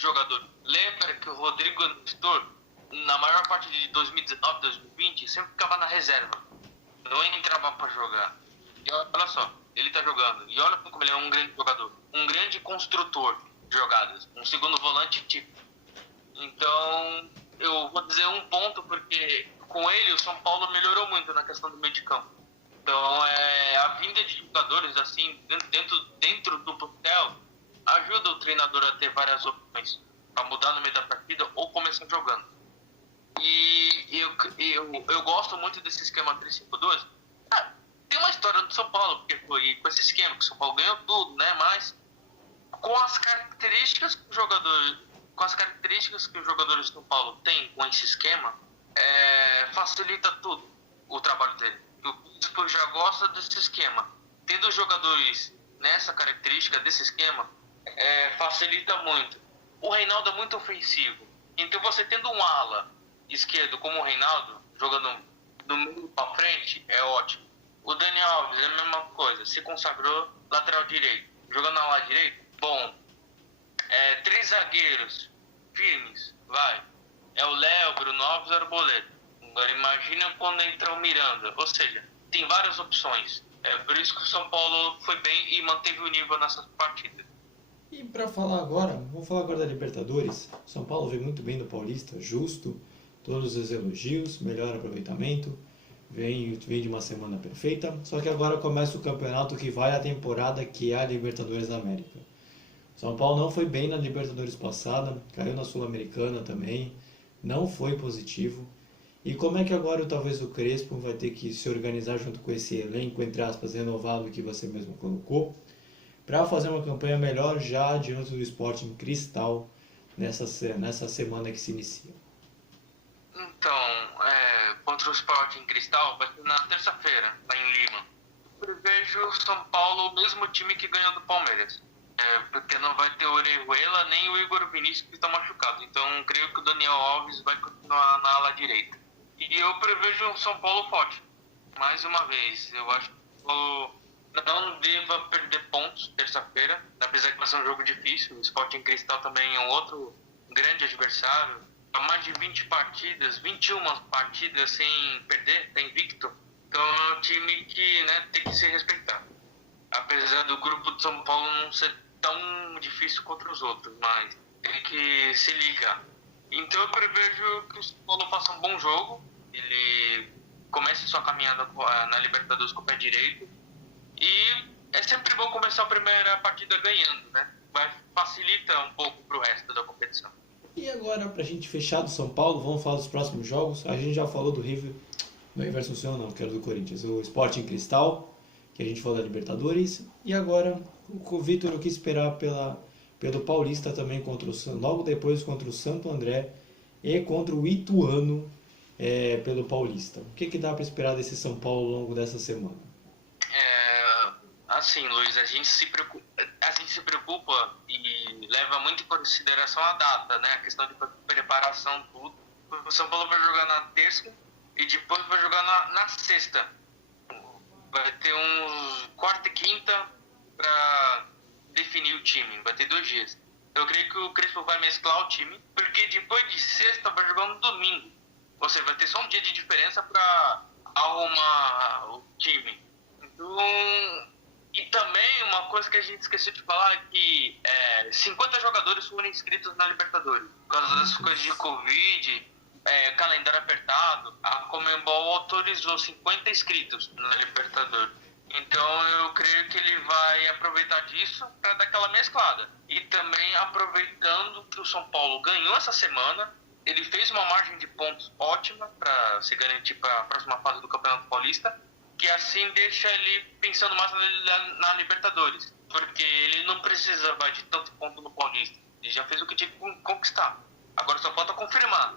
jogadores? Lembra que o Rodrigo Nestor, na maior parte de 2019, 2020, sempre ficava na reserva. Não entrava para jogar. E olha só, ele tá jogando. E olha como ele é um grande jogador. Um grande construtor de jogadas. Um segundo volante tipo. Então, eu vou dizer um ponto, porque com ele o São Paulo melhorou muito na questão do meio de campo. Então, a vinda de jogadores assim, dentro do plantel, ajuda o treinador a ter várias opções para mudar no meio da partida ou começar jogando. E eu gosto muito desse esquema 3-5-2. Tem uma história do São Paulo, porque foi com esse esquema que o São Paulo ganhou tudo, né? Mas com as características que os jogadores do São Paulo têm com esse esquema, facilita tudo o trabalho dele. O Bispo já gosta desse esquema. Tendo os jogadores nessa característica desse esquema, facilita muito. O Reinaldo é muito ofensivo. Então você tendo um ala esquerdo como o Reinaldo, jogando do meio para frente, é ótimo. O Daniel Alves é a mesma coisa, se consagrou lateral direito. Jogando na lado direito, bom. 3 zagueiros firmes, vai. É o Léo, Bruno Alves e o Arboleda. Agora imagina quando entra o Miranda. Ou seja, tem várias opções. É por isso que o São Paulo foi bem e manteve o nível nessas partidas. E para falar agora, vamos falar agora da Libertadores. São Paulo veio muito bem no Paulista, justo. Todos os elogios, melhor aproveitamento. Vem de uma semana perfeita. Só que agora começa o campeonato que vale a temporada, que é a Libertadores da América. São Paulo não foi bem na Libertadores passada, caiu na Sul-Americana também, não foi positivo. E como é que agora talvez o Crespo vai ter que se organizar junto com esse elenco, entre aspas, renovado que você mesmo colocou, para fazer uma campanha melhor já diante do Sporting Cristal nessa semana que se inicia? Então, contra o Sporting Cristal vai ser na terça-feira, lá em Lima. Eu vejo o São Paulo o mesmo time que ganhou do Palmeiras. Porque não vai ter o Orejuela nem o Igor Vinícius que estão machucados. Então, creio que o Daniel Alves vai continuar na ala direita. E eu prevejo um São Paulo forte. Mais uma vez, eu acho que o Paulo não deva perder pontos terça-feira, apesar que vai ser um jogo difícil. O Sporting Cristal também é um outro grande adversário. Há mais de 20 partidas, 21 partidas sem perder, está invicto. Então é um time que tem que se respeitar. Apesar do grupo de São Paulo não ser tão difícil contra os outros, mas tem que se ligar. Então eu prevejo que o São Paulo faça um bom jogo, ele comece sua caminhada na Libertadores com o pé direito, e é sempre bom começar a primeira partida ganhando, né? Facilita um pouco para o resto da competição. E agora, pra gente fechar do São Paulo, vamos falar dos próximos jogos. A gente já falou do River, do River Assunção não, que era do Corinthians, o Sporting Cristal, que a gente falou da Libertadores. E agora, o Vitor, o que esperar pelo Paulista também, logo depois contra o Santo André e contra o Ituano pelo Paulista. O que dá para esperar desse São Paulo ao longo dessa semana? Assim, Luiz, a gente se preocupa e leva muito em consideração a data, né? A questão de preparação, tudo. O São Paulo vai jogar na terça e depois vai jogar na sexta. Vai ter uns quarta e quinta para definir o time. Vai ter 2 dias. Eu creio que o Crespo vai mesclar o time, porque depois de sexta vai jogar no domingo. Ou seja, vai ter só um dia de diferença para arrumar o time. Então, e também uma coisa que a gente esqueceu de falar é que 50 jogadores foram inscritos na Libertadores. Por causa das coisas de Covid, calendário apertado, a Conmebol autorizou 50 inscritos na Libertadores. Então eu creio que ele vai aproveitar disso para dar aquela mesclada. E também aproveitando que o São Paulo ganhou essa semana, ele fez uma margem de pontos ótima para se garantir para a próxima fase do Campeonato Paulista, que assim deixa ele pensando mais na Libertadores, porque ele não precisava de tanto ponto no Paulista, ele já fez o que tinha que conquistar, agora só falta confirmar,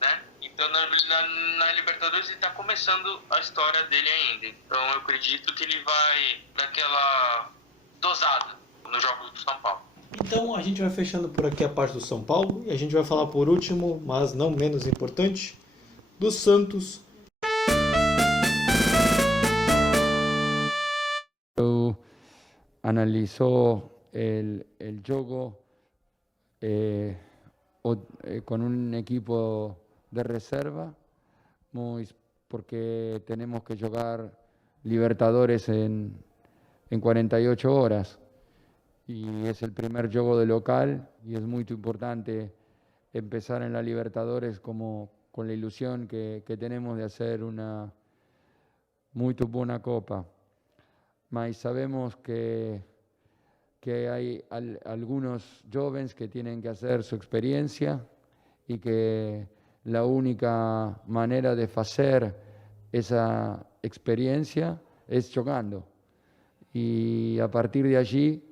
né? Então na Libertadores ele está começando a história dele ainda, então eu acredito que ele vai dar aquela dosada nos jogos do São Paulo. Então a gente vai fechando por aqui a parte do São Paulo e a gente vai falar por último, mas não menos importante, do Santos. Eu analizo el juego con un equipo de reserva, porque tenemos que jugar Libertadores en 48 horas. Y es el primer juego de local y es muy importante empezar en la Libertadores con la ilusión que tenemos de hacer una muy buena copa. Mas sabemos que hay algunos jóvenes que tienen que hacer su experiencia y que la única manera de hacer esa experiencia es jugando. Y a partir de allí,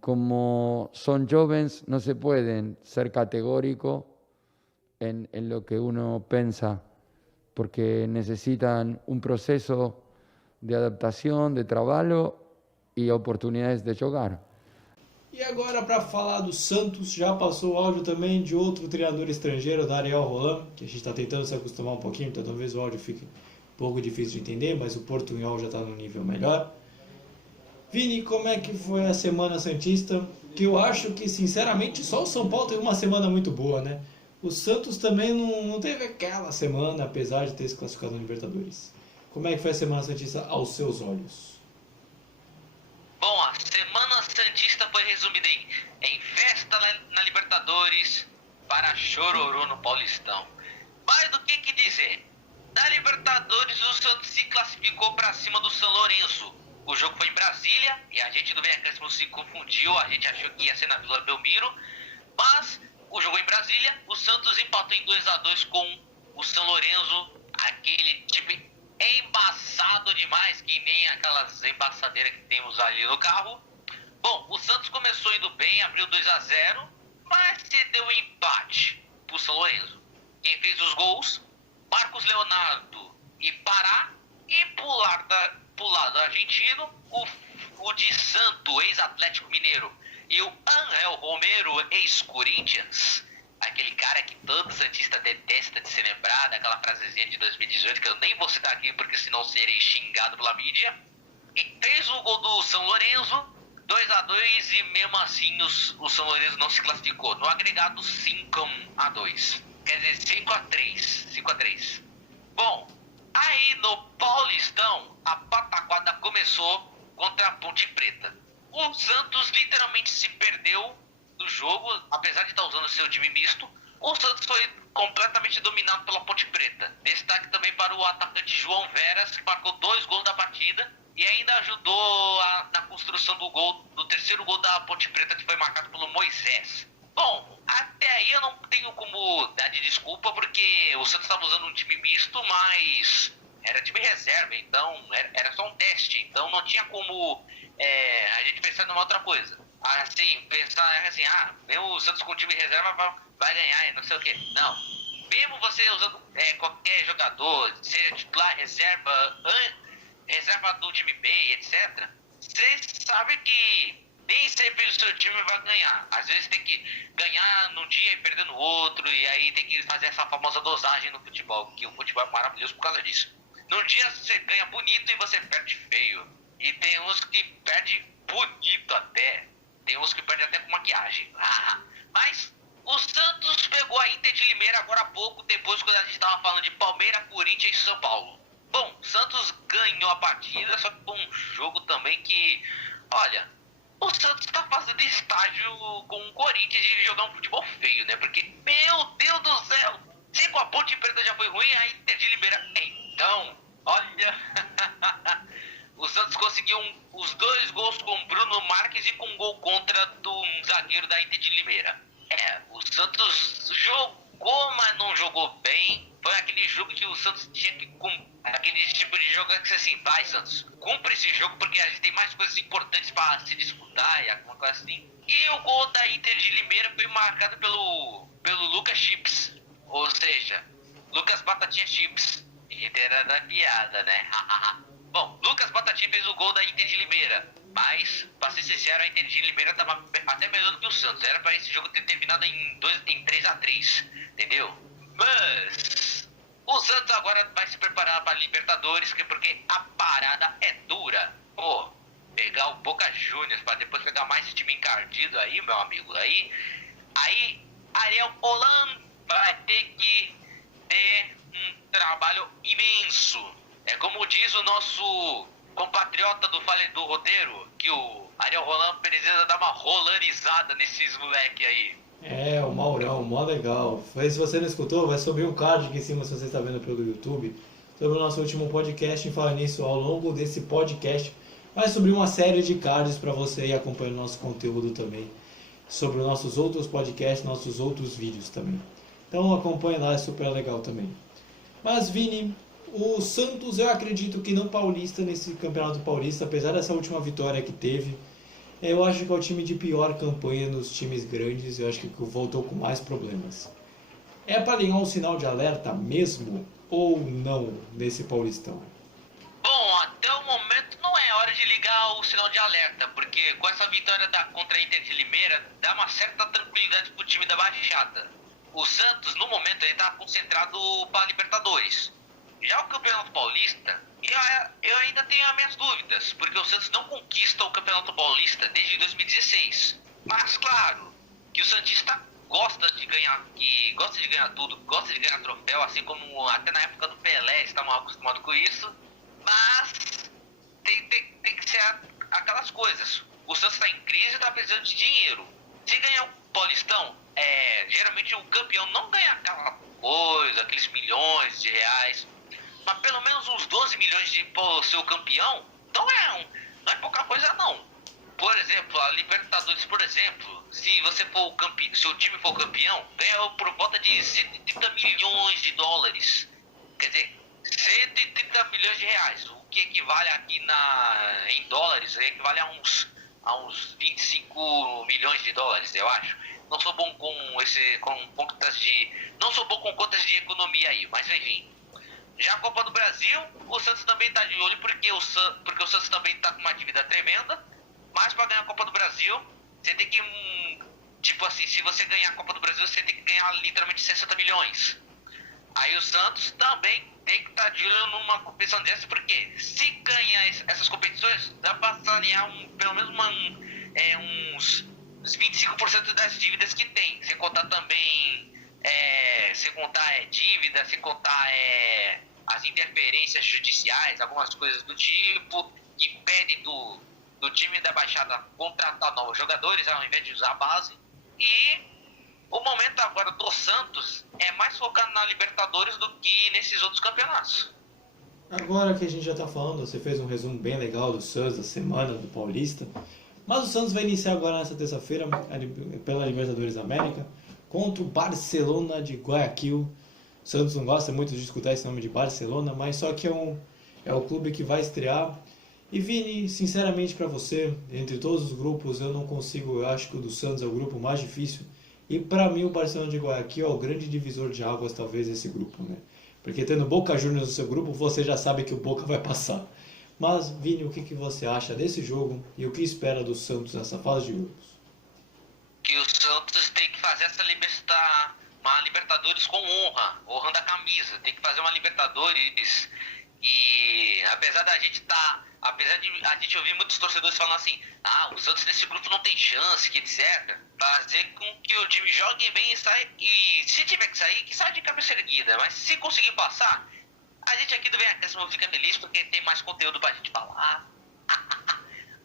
como son jóvenes, no se pueden ser categóricos en lo que uno piensa, porque necesitan un proceso de adaptação, de trabalho e oportunidades de jogar. E agora, para falar do Santos, já passou o áudio também de outro treinador estrangeiro, da Ariel Roland, que a gente está tentando se acostumar um pouquinho, então talvez o áudio fique um pouco difícil de entender, mas o portunhol já está no nível melhor. Vini, como é que foi a Semana Santista? Que eu acho que, sinceramente, só o São Paulo teve uma semana muito boa, né? O Santos também não teve aquela semana, apesar de ter se classificado na Libertadores. Como é que foi a Semana Santista aos seus olhos? Bom, a Semana Santista foi resumida em festa na Libertadores para chororô no Paulistão. Mais do que dizer, na Libertadores o Santos se classificou para cima do São Lourenço. O jogo foi em Brasília e a gente do Vem Acréscimo se confundiu, a gente achou que ia ser na Vila Belmiro, mas o jogo em Brasília, o Santos empatou em 2-2 com o São Lourenço, aquele time embaçado demais, que nem aquelas embaçadeiras que temos ali no carro. Bom, o Santos começou indo bem, abriu 2-0, mas cedeu o empate pro São Lourenço. Quem fez os gols? Marcos Leonardo e Pará, e pro lado argentino, o de Santo, ex-Atlético Mineiro, e o Ángel Romero, ex-Corinthians, aquele cara que todo santista detesta de se lembrar, daquela frasezinha de 2018, que eu nem vou citar aqui porque senão serei xingado pela mídia, e fez o gol do São Lourenço, 2-2, e mesmo assim o São Lourenço não se classificou. No agregado 5-2, quer dizer 5-3. Bom, aí no Paulistão, a pataquada começou contra a Ponte Preta. O Santos literalmente se perdeu do jogo, apesar de estar usando seu time misto. O Santos foi completamente dominado pela Ponte Preta. Destaque também para o atacante João Veras, que marcou 2 gols da partida e ainda ajudou na construção do terceiro gol da Ponte Preta, que foi marcado pelo Moisés. Bom, até aí eu não tenho como dar de desculpa, porque o Santos estava usando um time misto, mas era time reserva, então era só um teste, então não tinha como a gente pensar numa outra coisa. Assim, pensar assim, mesmo o Santos com time reserva vai ganhar e não sei o que. Não, mesmo você usando qualquer jogador, seja titular, reserva do time B, etc., você sabe que nem sempre o seu time vai ganhar. Às vezes tem que ganhar num dia e perder no outro, e aí tem que fazer essa famosa dosagem no futebol, que o futebol é maravilhoso por causa disso. Num dia você ganha bonito e você perde feio. E tem uns que perdem bonito até. Tem uns que perdem até com maquiagem. Mas o Santos pegou a Inter de Limeira agora há pouco, depois quando a gente estava falando de Palmeiras, Corinthians e São Paulo. Bom, o Santos ganhou a partida, só que foi um jogo também que, olha, o Santos está fazendo estágio com o Corinthians de jogar um futebol feio, né? Porque, meu Deus do céu, se com a Ponte Preta já foi ruim, a Inter de Limeira, então, olha, o Santos conseguiu os 2 gols com Bruno Marques e com um gol contra do zagueiro da Inter de Limeira. O Santos jogou, mas não jogou bem. Foi aquele jogo que o Santos tinha que aquele tipo de jogo que assim, vai Santos, cumpre esse jogo porque a gente tem mais coisas importantes para se disputar e alguma coisa assim. E o gol da Inter de Limeira foi marcado pelo Lucas Chips, ou seja, Lucas Batatinha Chips. Inter era da piada, né? Bom, Lucas Batatinha fez o gol da Inter de Limeira, mas, pra ser sincero, a Inter de Limeira tava até melhor do que o Santos. Era pra esse jogo ter terminado em 3-3, entendeu? Mas o Santos agora vai se preparar pra Libertadores, porque a parada é dura. Pô, pegar o Boca Juniors pra depois pegar mais esse time encardido aí, meu amigo, aí Ariel Holan vai ter que ter um trabalho imenso. É como diz o nosso compatriota do roteiro, que o Ariel Holan precisa dar uma rolarizada nesses moleque aí. É, o Maurão, mó legal. Se você não escutou, vai subir um card aqui em cima se você está vendo pelo YouTube, sobre o nosso último podcast. E falar nisso, ao longo desse podcast, vai subir uma série de cards para você ir acompanhando nosso conteúdo também, sobre os nossos outros podcasts, nossos outros vídeos também. Então acompanha lá, é super legal também. Mas Vini, o Santos eu acredito que não paulista nesse Campeonato Paulista, apesar dessa última vitória que teve, eu acho que é o time de pior campanha nos times grandes, eu acho que voltou com mais problemas. É para ligar um sinal de alerta mesmo ou não nesse Paulistão? Bom, até o momento não é hora de ligar o sinal de alerta, porque com essa vitória contra a Inter de Limeira, dá uma certa tranquilidade pro time da Baixada. O Santos, no momento, ele tá concentrado para Libertadores. Já o Campeonato Paulista, eu ainda tenho as minhas dúvidas, porque o Santos não conquista o Campeonato Paulista desde 2016. Mas, claro, que o santista gosta de ganhar tudo, gosta de ganhar troféu, assim como até na época do Pelé estavam acostumados com isso. Mas tem que ser aquelas coisas. O Santos está em crise e está precisando de dinheiro. Se ganhar o Paulistão, geralmente o campeão não ganha aquela coisa, aqueles milhões de reais, mas pelo menos uns 12 milhões de ser o campeão, não é pouca coisa não. Por exemplo, a Libertadores, por exemplo, se você for o campeão, se o time for campeão, ganha por volta de 130 milhões de dólares. Quer dizer, 130 milhões de reais, o que equivale aqui em dólares, equivale a uns 25 milhões de dólares, eu acho. Não sou bom não sou bom com contas de economia aí, mas enfim. Já a Copa do Brasil, o Santos também está de olho porque o Santos também está com uma dívida tremenda. Mas para ganhar a Copa do Brasil, você tem que, tipo assim, se você ganhar a Copa do Brasil, você tem que ganhar literalmente 60 milhões. Aí o Santos também tem que estar de olho numa competição dessa, porque se ganhar essas competições, dá para sanear pelo menos uns 25% das dívidas que tem. Sem contar também, dívida, sem contar as interferências judiciais, algumas coisas do tipo, que pedem do time da Baixada contratar novos jogadores ao invés de usar a base. E o momento agora do Santos é mais focado na Libertadores do que nesses outros campeonatos. Agora que a gente já está falando, você fez um resumo bem legal do Santos, da semana do Paulista. Mas o Santos vai iniciar agora nessa terça-feira pela Libertadores da América contra o Barcelona de Guayaquil. O Santos não gosta muito de escutar esse nome de Barcelona, mas só que é o clube que vai estrear. E Vini, sinceramente para você, entre todos os grupos eu acho que o do Santos é o grupo mais difícil. E para mim o Barcelona de Guayaquil é o grande divisor de águas talvez desse grupo, né? Porque tendo Boca Juniors no seu grupo, você já sabe que o Boca vai passar. Mas Vini, o que você acha desse jogo e o que espera do Santos nessa fase de grupos? Que o Santos tem que fazer uma Libertadores com honrando a camisa. Tem que fazer uma Libertadores e apesar de a gente ouvir muitos torcedores falando assim, o Santos nesse grupo não tem chance, que etc. Fazer com que o time jogue bem e se tiver que saia de cabeça erguida. Mas se conseguir passar, a gente aqui do Vem Acréscimo fica feliz porque tem mais conteúdo pra gente falar.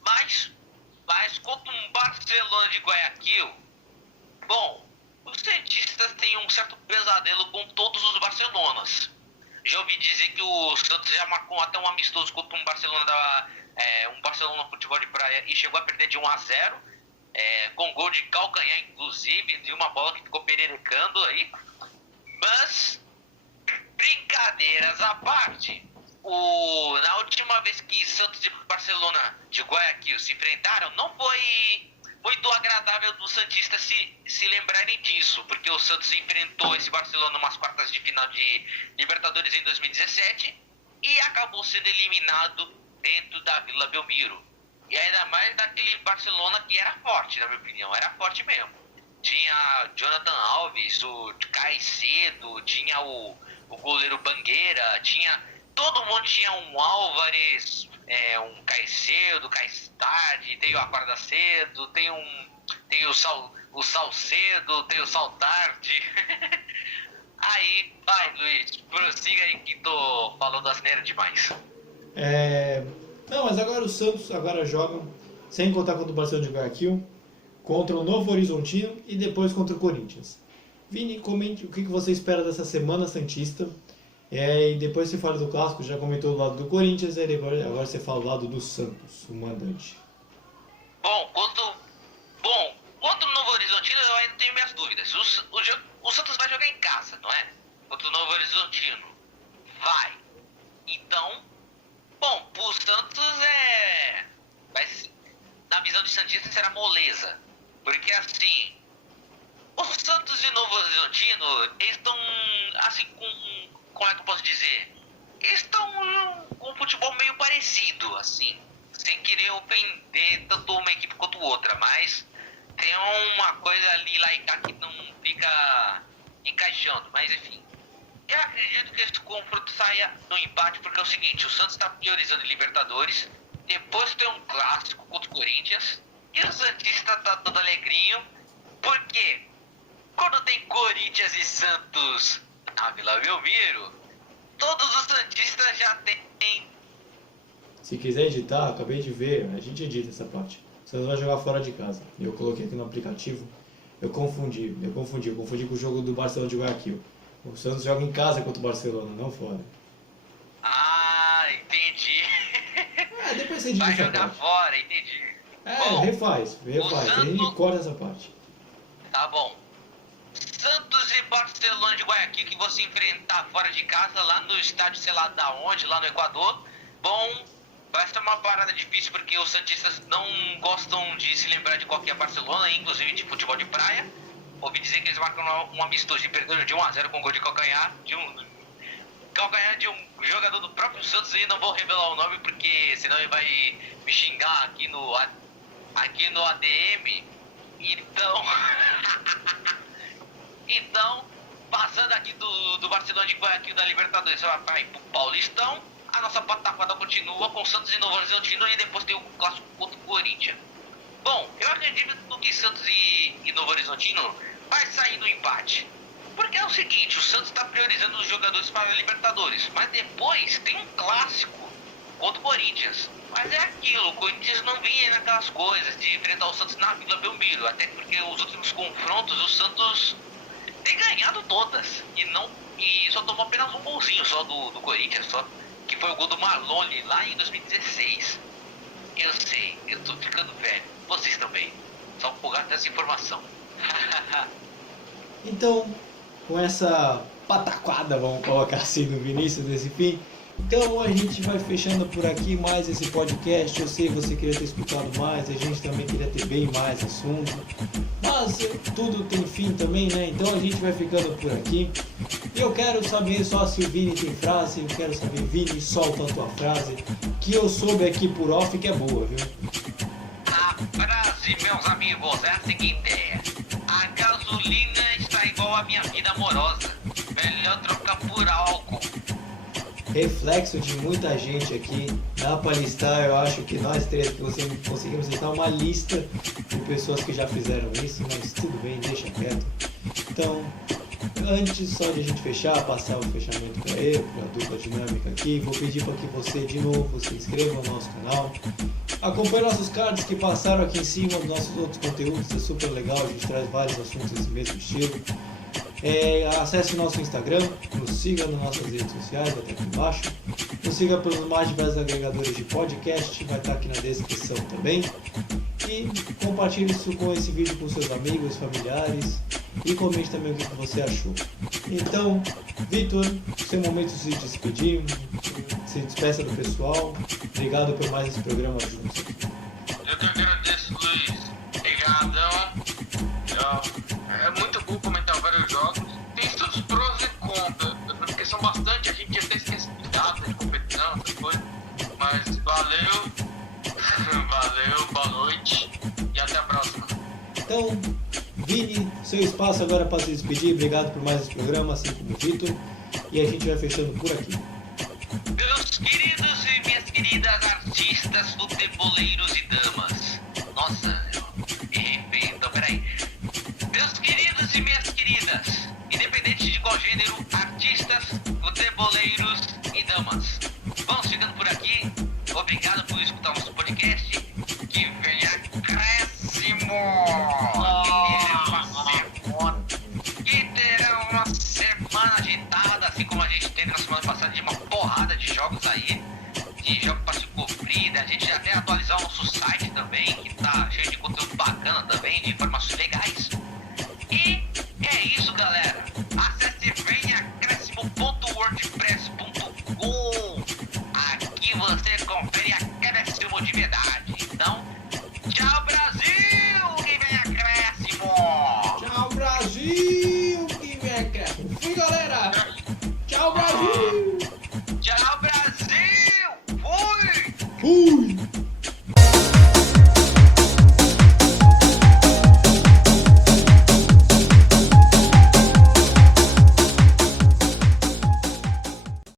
Mas contra um Barcelona de Guayaquil, bom, os cientistas têm um certo pesadelo com todos os Barcelonas. Já ouvi dizer que o Santos já marcou até um amistoso contra um Barcelona Futebol de Praia e chegou a perder de 1-0, com gol de calcanhar, inclusive, de uma bola que ficou pererecando aí. Mas, brincadeiras à parte, na última vez que Santos e Barcelona de Guayaquil se enfrentaram, não foi muito agradável dos santistas se lembrarem disso, porque o Santos enfrentou esse Barcelona umas quartas de final de Libertadores em 2017 e acabou sendo eliminado dentro da Vila Belmiro. E ainda mais daquele Barcelona que era forte, na minha opinião, era forte mesmo. Tinha Jonathan Alves, o Caicedo, tinha o goleiro Bangueira, todo mundo tinha um Álvares, um Caicedo, Caistade, tem o Acorda Cedo, tem o Salcedo, tem o Saltardi. Aí, vai Luiz, prossiga aí que tô falando asneira demais. Não, mas agora o Santos joga, sem contar contra o Barcelona de Guayaquil, contra o Novo Horizontino e depois contra o Corinthians. Vini, comente o que você espera dessa semana santista. E depois você fala do clássico, já comentou do lado do Corinthians, e agora você fala do lado do Santos, o mandante. Bom, quanto ao Novo Horizontino eu ainda tenho minhas dúvidas. O Santos vai jogar em casa, não é? Contra o Novo Horizontino. Vai. Então, bom, o Santos na visão de santista será moleza. Porque assim, o Santos e o Novo Horizontino, eles estão assim como é que eu posso dizer? Eles estão com um futebol meio parecido, assim, sem querer ofender tanto uma equipe quanto outra, mas tem uma coisa ali lá e cá que não fica encaixando, mas enfim. Eu acredito que esse confronto saia no empate, porque é o seguinte, o Santos está priorizando Libertadores, depois tem um clássico contra o Corinthians, e o Santista tá todo alegrinho, porque quando tem Corinthians e Santos na Vila Belmiro, todos os santistas já têm. Se quiser editar, acabei de ver, a gente edita essa parte. O Santos vai jogar fora de casa. Eu coloquei aqui no aplicativo, eu confundi com o jogo do Barcelona de Guayaquil. O Santos joga em casa contra o Barcelona, não fora. Ah, entendi. Depois você edita vai essa jogar parte. fora, entendi. Bom, refaz, a gente corta essa parte. Tá bom. Santos e Barcelona de Guayaquil que vão se enfrentar fora de casa lá no estádio, sei lá da onde, lá no Equador. Bom, vai ser uma parada difícil porque os santistas não gostam de se lembrar de qualquer Barcelona, inclusive de futebol de praia. Ouvi dizer que eles marcaram um amistoso e perderam de 1-0 com gol de calcanhar de um jogador do próprio Santos, e não vou revelar o nome porque senão ele vai me xingar aqui no ADM. Então, passando aqui do Barcelona de Guayaquil da Libertadores, vai pro Paulistão. A nossa pataquada continua com Santos e Novo Horizontino, e depois tem o clássico contra o Corinthians. Bom, eu acredito que Santos e Novo Horizontino vai sair no empate. Porque é o seguinte, o Santos está priorizando os jogadores para a Libertadores, mas depois tem um clássico contra o Corinthians. Mas é aquilo, o Corinthians não vinha naquelas coisas de enfrentar o Santos na Vila Belmiro, até porque os últimos confrontos o Santos tem ganhado todas e só tomou apenas um golzinho só do Corinthians, só que foi o gol do Marlone lá em 2016. Eu sei, eu tô ficando velho, vocês também, só por causa dessa informação. Então, com essa pataquada, vamos colocar assim no Vinícius desse fim, então a gente vai fechando por aqui mais esse podcast. Eu sei que você queria ter escutado mais, a gente também queria ter bem mais assunto, mas tudo tem fim também, né? Então a gente vai ficando por aqui. E eu quero saber só se o Vini tem frase, eu quero saber, Vini, solta a tua frase, que eu soube aqui por off que é boa, viu? A frase, meus amigos, é a seguinte: a gasolina está igual à minha vida amorosa, melhor trocar por álcool. Reflexo de muita gente aqui, dá para listar, eu acho que nós três conseguimos listar uma lista de pessoas que já fizeram isso, mas tudo bem, deixa quieto. Então, antes só de a gente fechar, passar o fechamento para eu, para a dupla dinâmica aqui, vou pedir para que você de novo se inscreva no nosso canal, acompanhe nossos cards que passaram aqui em cima dos nossos outros conteúdos, é super legal, a gente traz vários assuntos desse mesmo estilo. Acesse o nosso Instagram, nos siga nas nossas redes sociais, vai estar aqui embaixo, nos siga pelos mais diversos agregadores de podcast, vai estar aqui na descrição também, e compartilhe isso com esse vídeo com seus amigos, familiares, e comente também o que você achou. Então, Vitor, seu momento de se despedir, se despeça do pessoal. Obrigado por mais esse programa juntos. Eu que agradeço, Luiz. Obrigadão. É muito bom comentar vários jogos. Tem seus prós e contras, porque são bastante, a gente até esquece de data de competição, essas coisas. Mas valeu, valeu, boa noite e até a próxima. Então, Vini, seu espaço agora para se despedir. Obrigado por mais esse programa, assim como o Vitor. E a gente vai fechando por aqui. Meus queridos e minhas queridas artistas, futeboleiros e damas. Nossa, eu errei feio, então peraí. Meus queridos e minhas queridas, independente de qual gênero, artistas, futeboleiros e damas. Vamos ficando por aqui. Obrigado por escutar nosso podcast. Que venha acréscimo! Que terá uma semana agitada, assim como a gente teve na semana passada, de uma porrada de jogos aí, de jogo para se cumprir. A gente já até atualizar o nosso site também, que tá cheio de conteúdo bacana também, de informações legais. E é isso, galera. Acesse venhacréscimo.wordpress.com. Aqui você confere a Acréscimo de verdade. Então, tchau,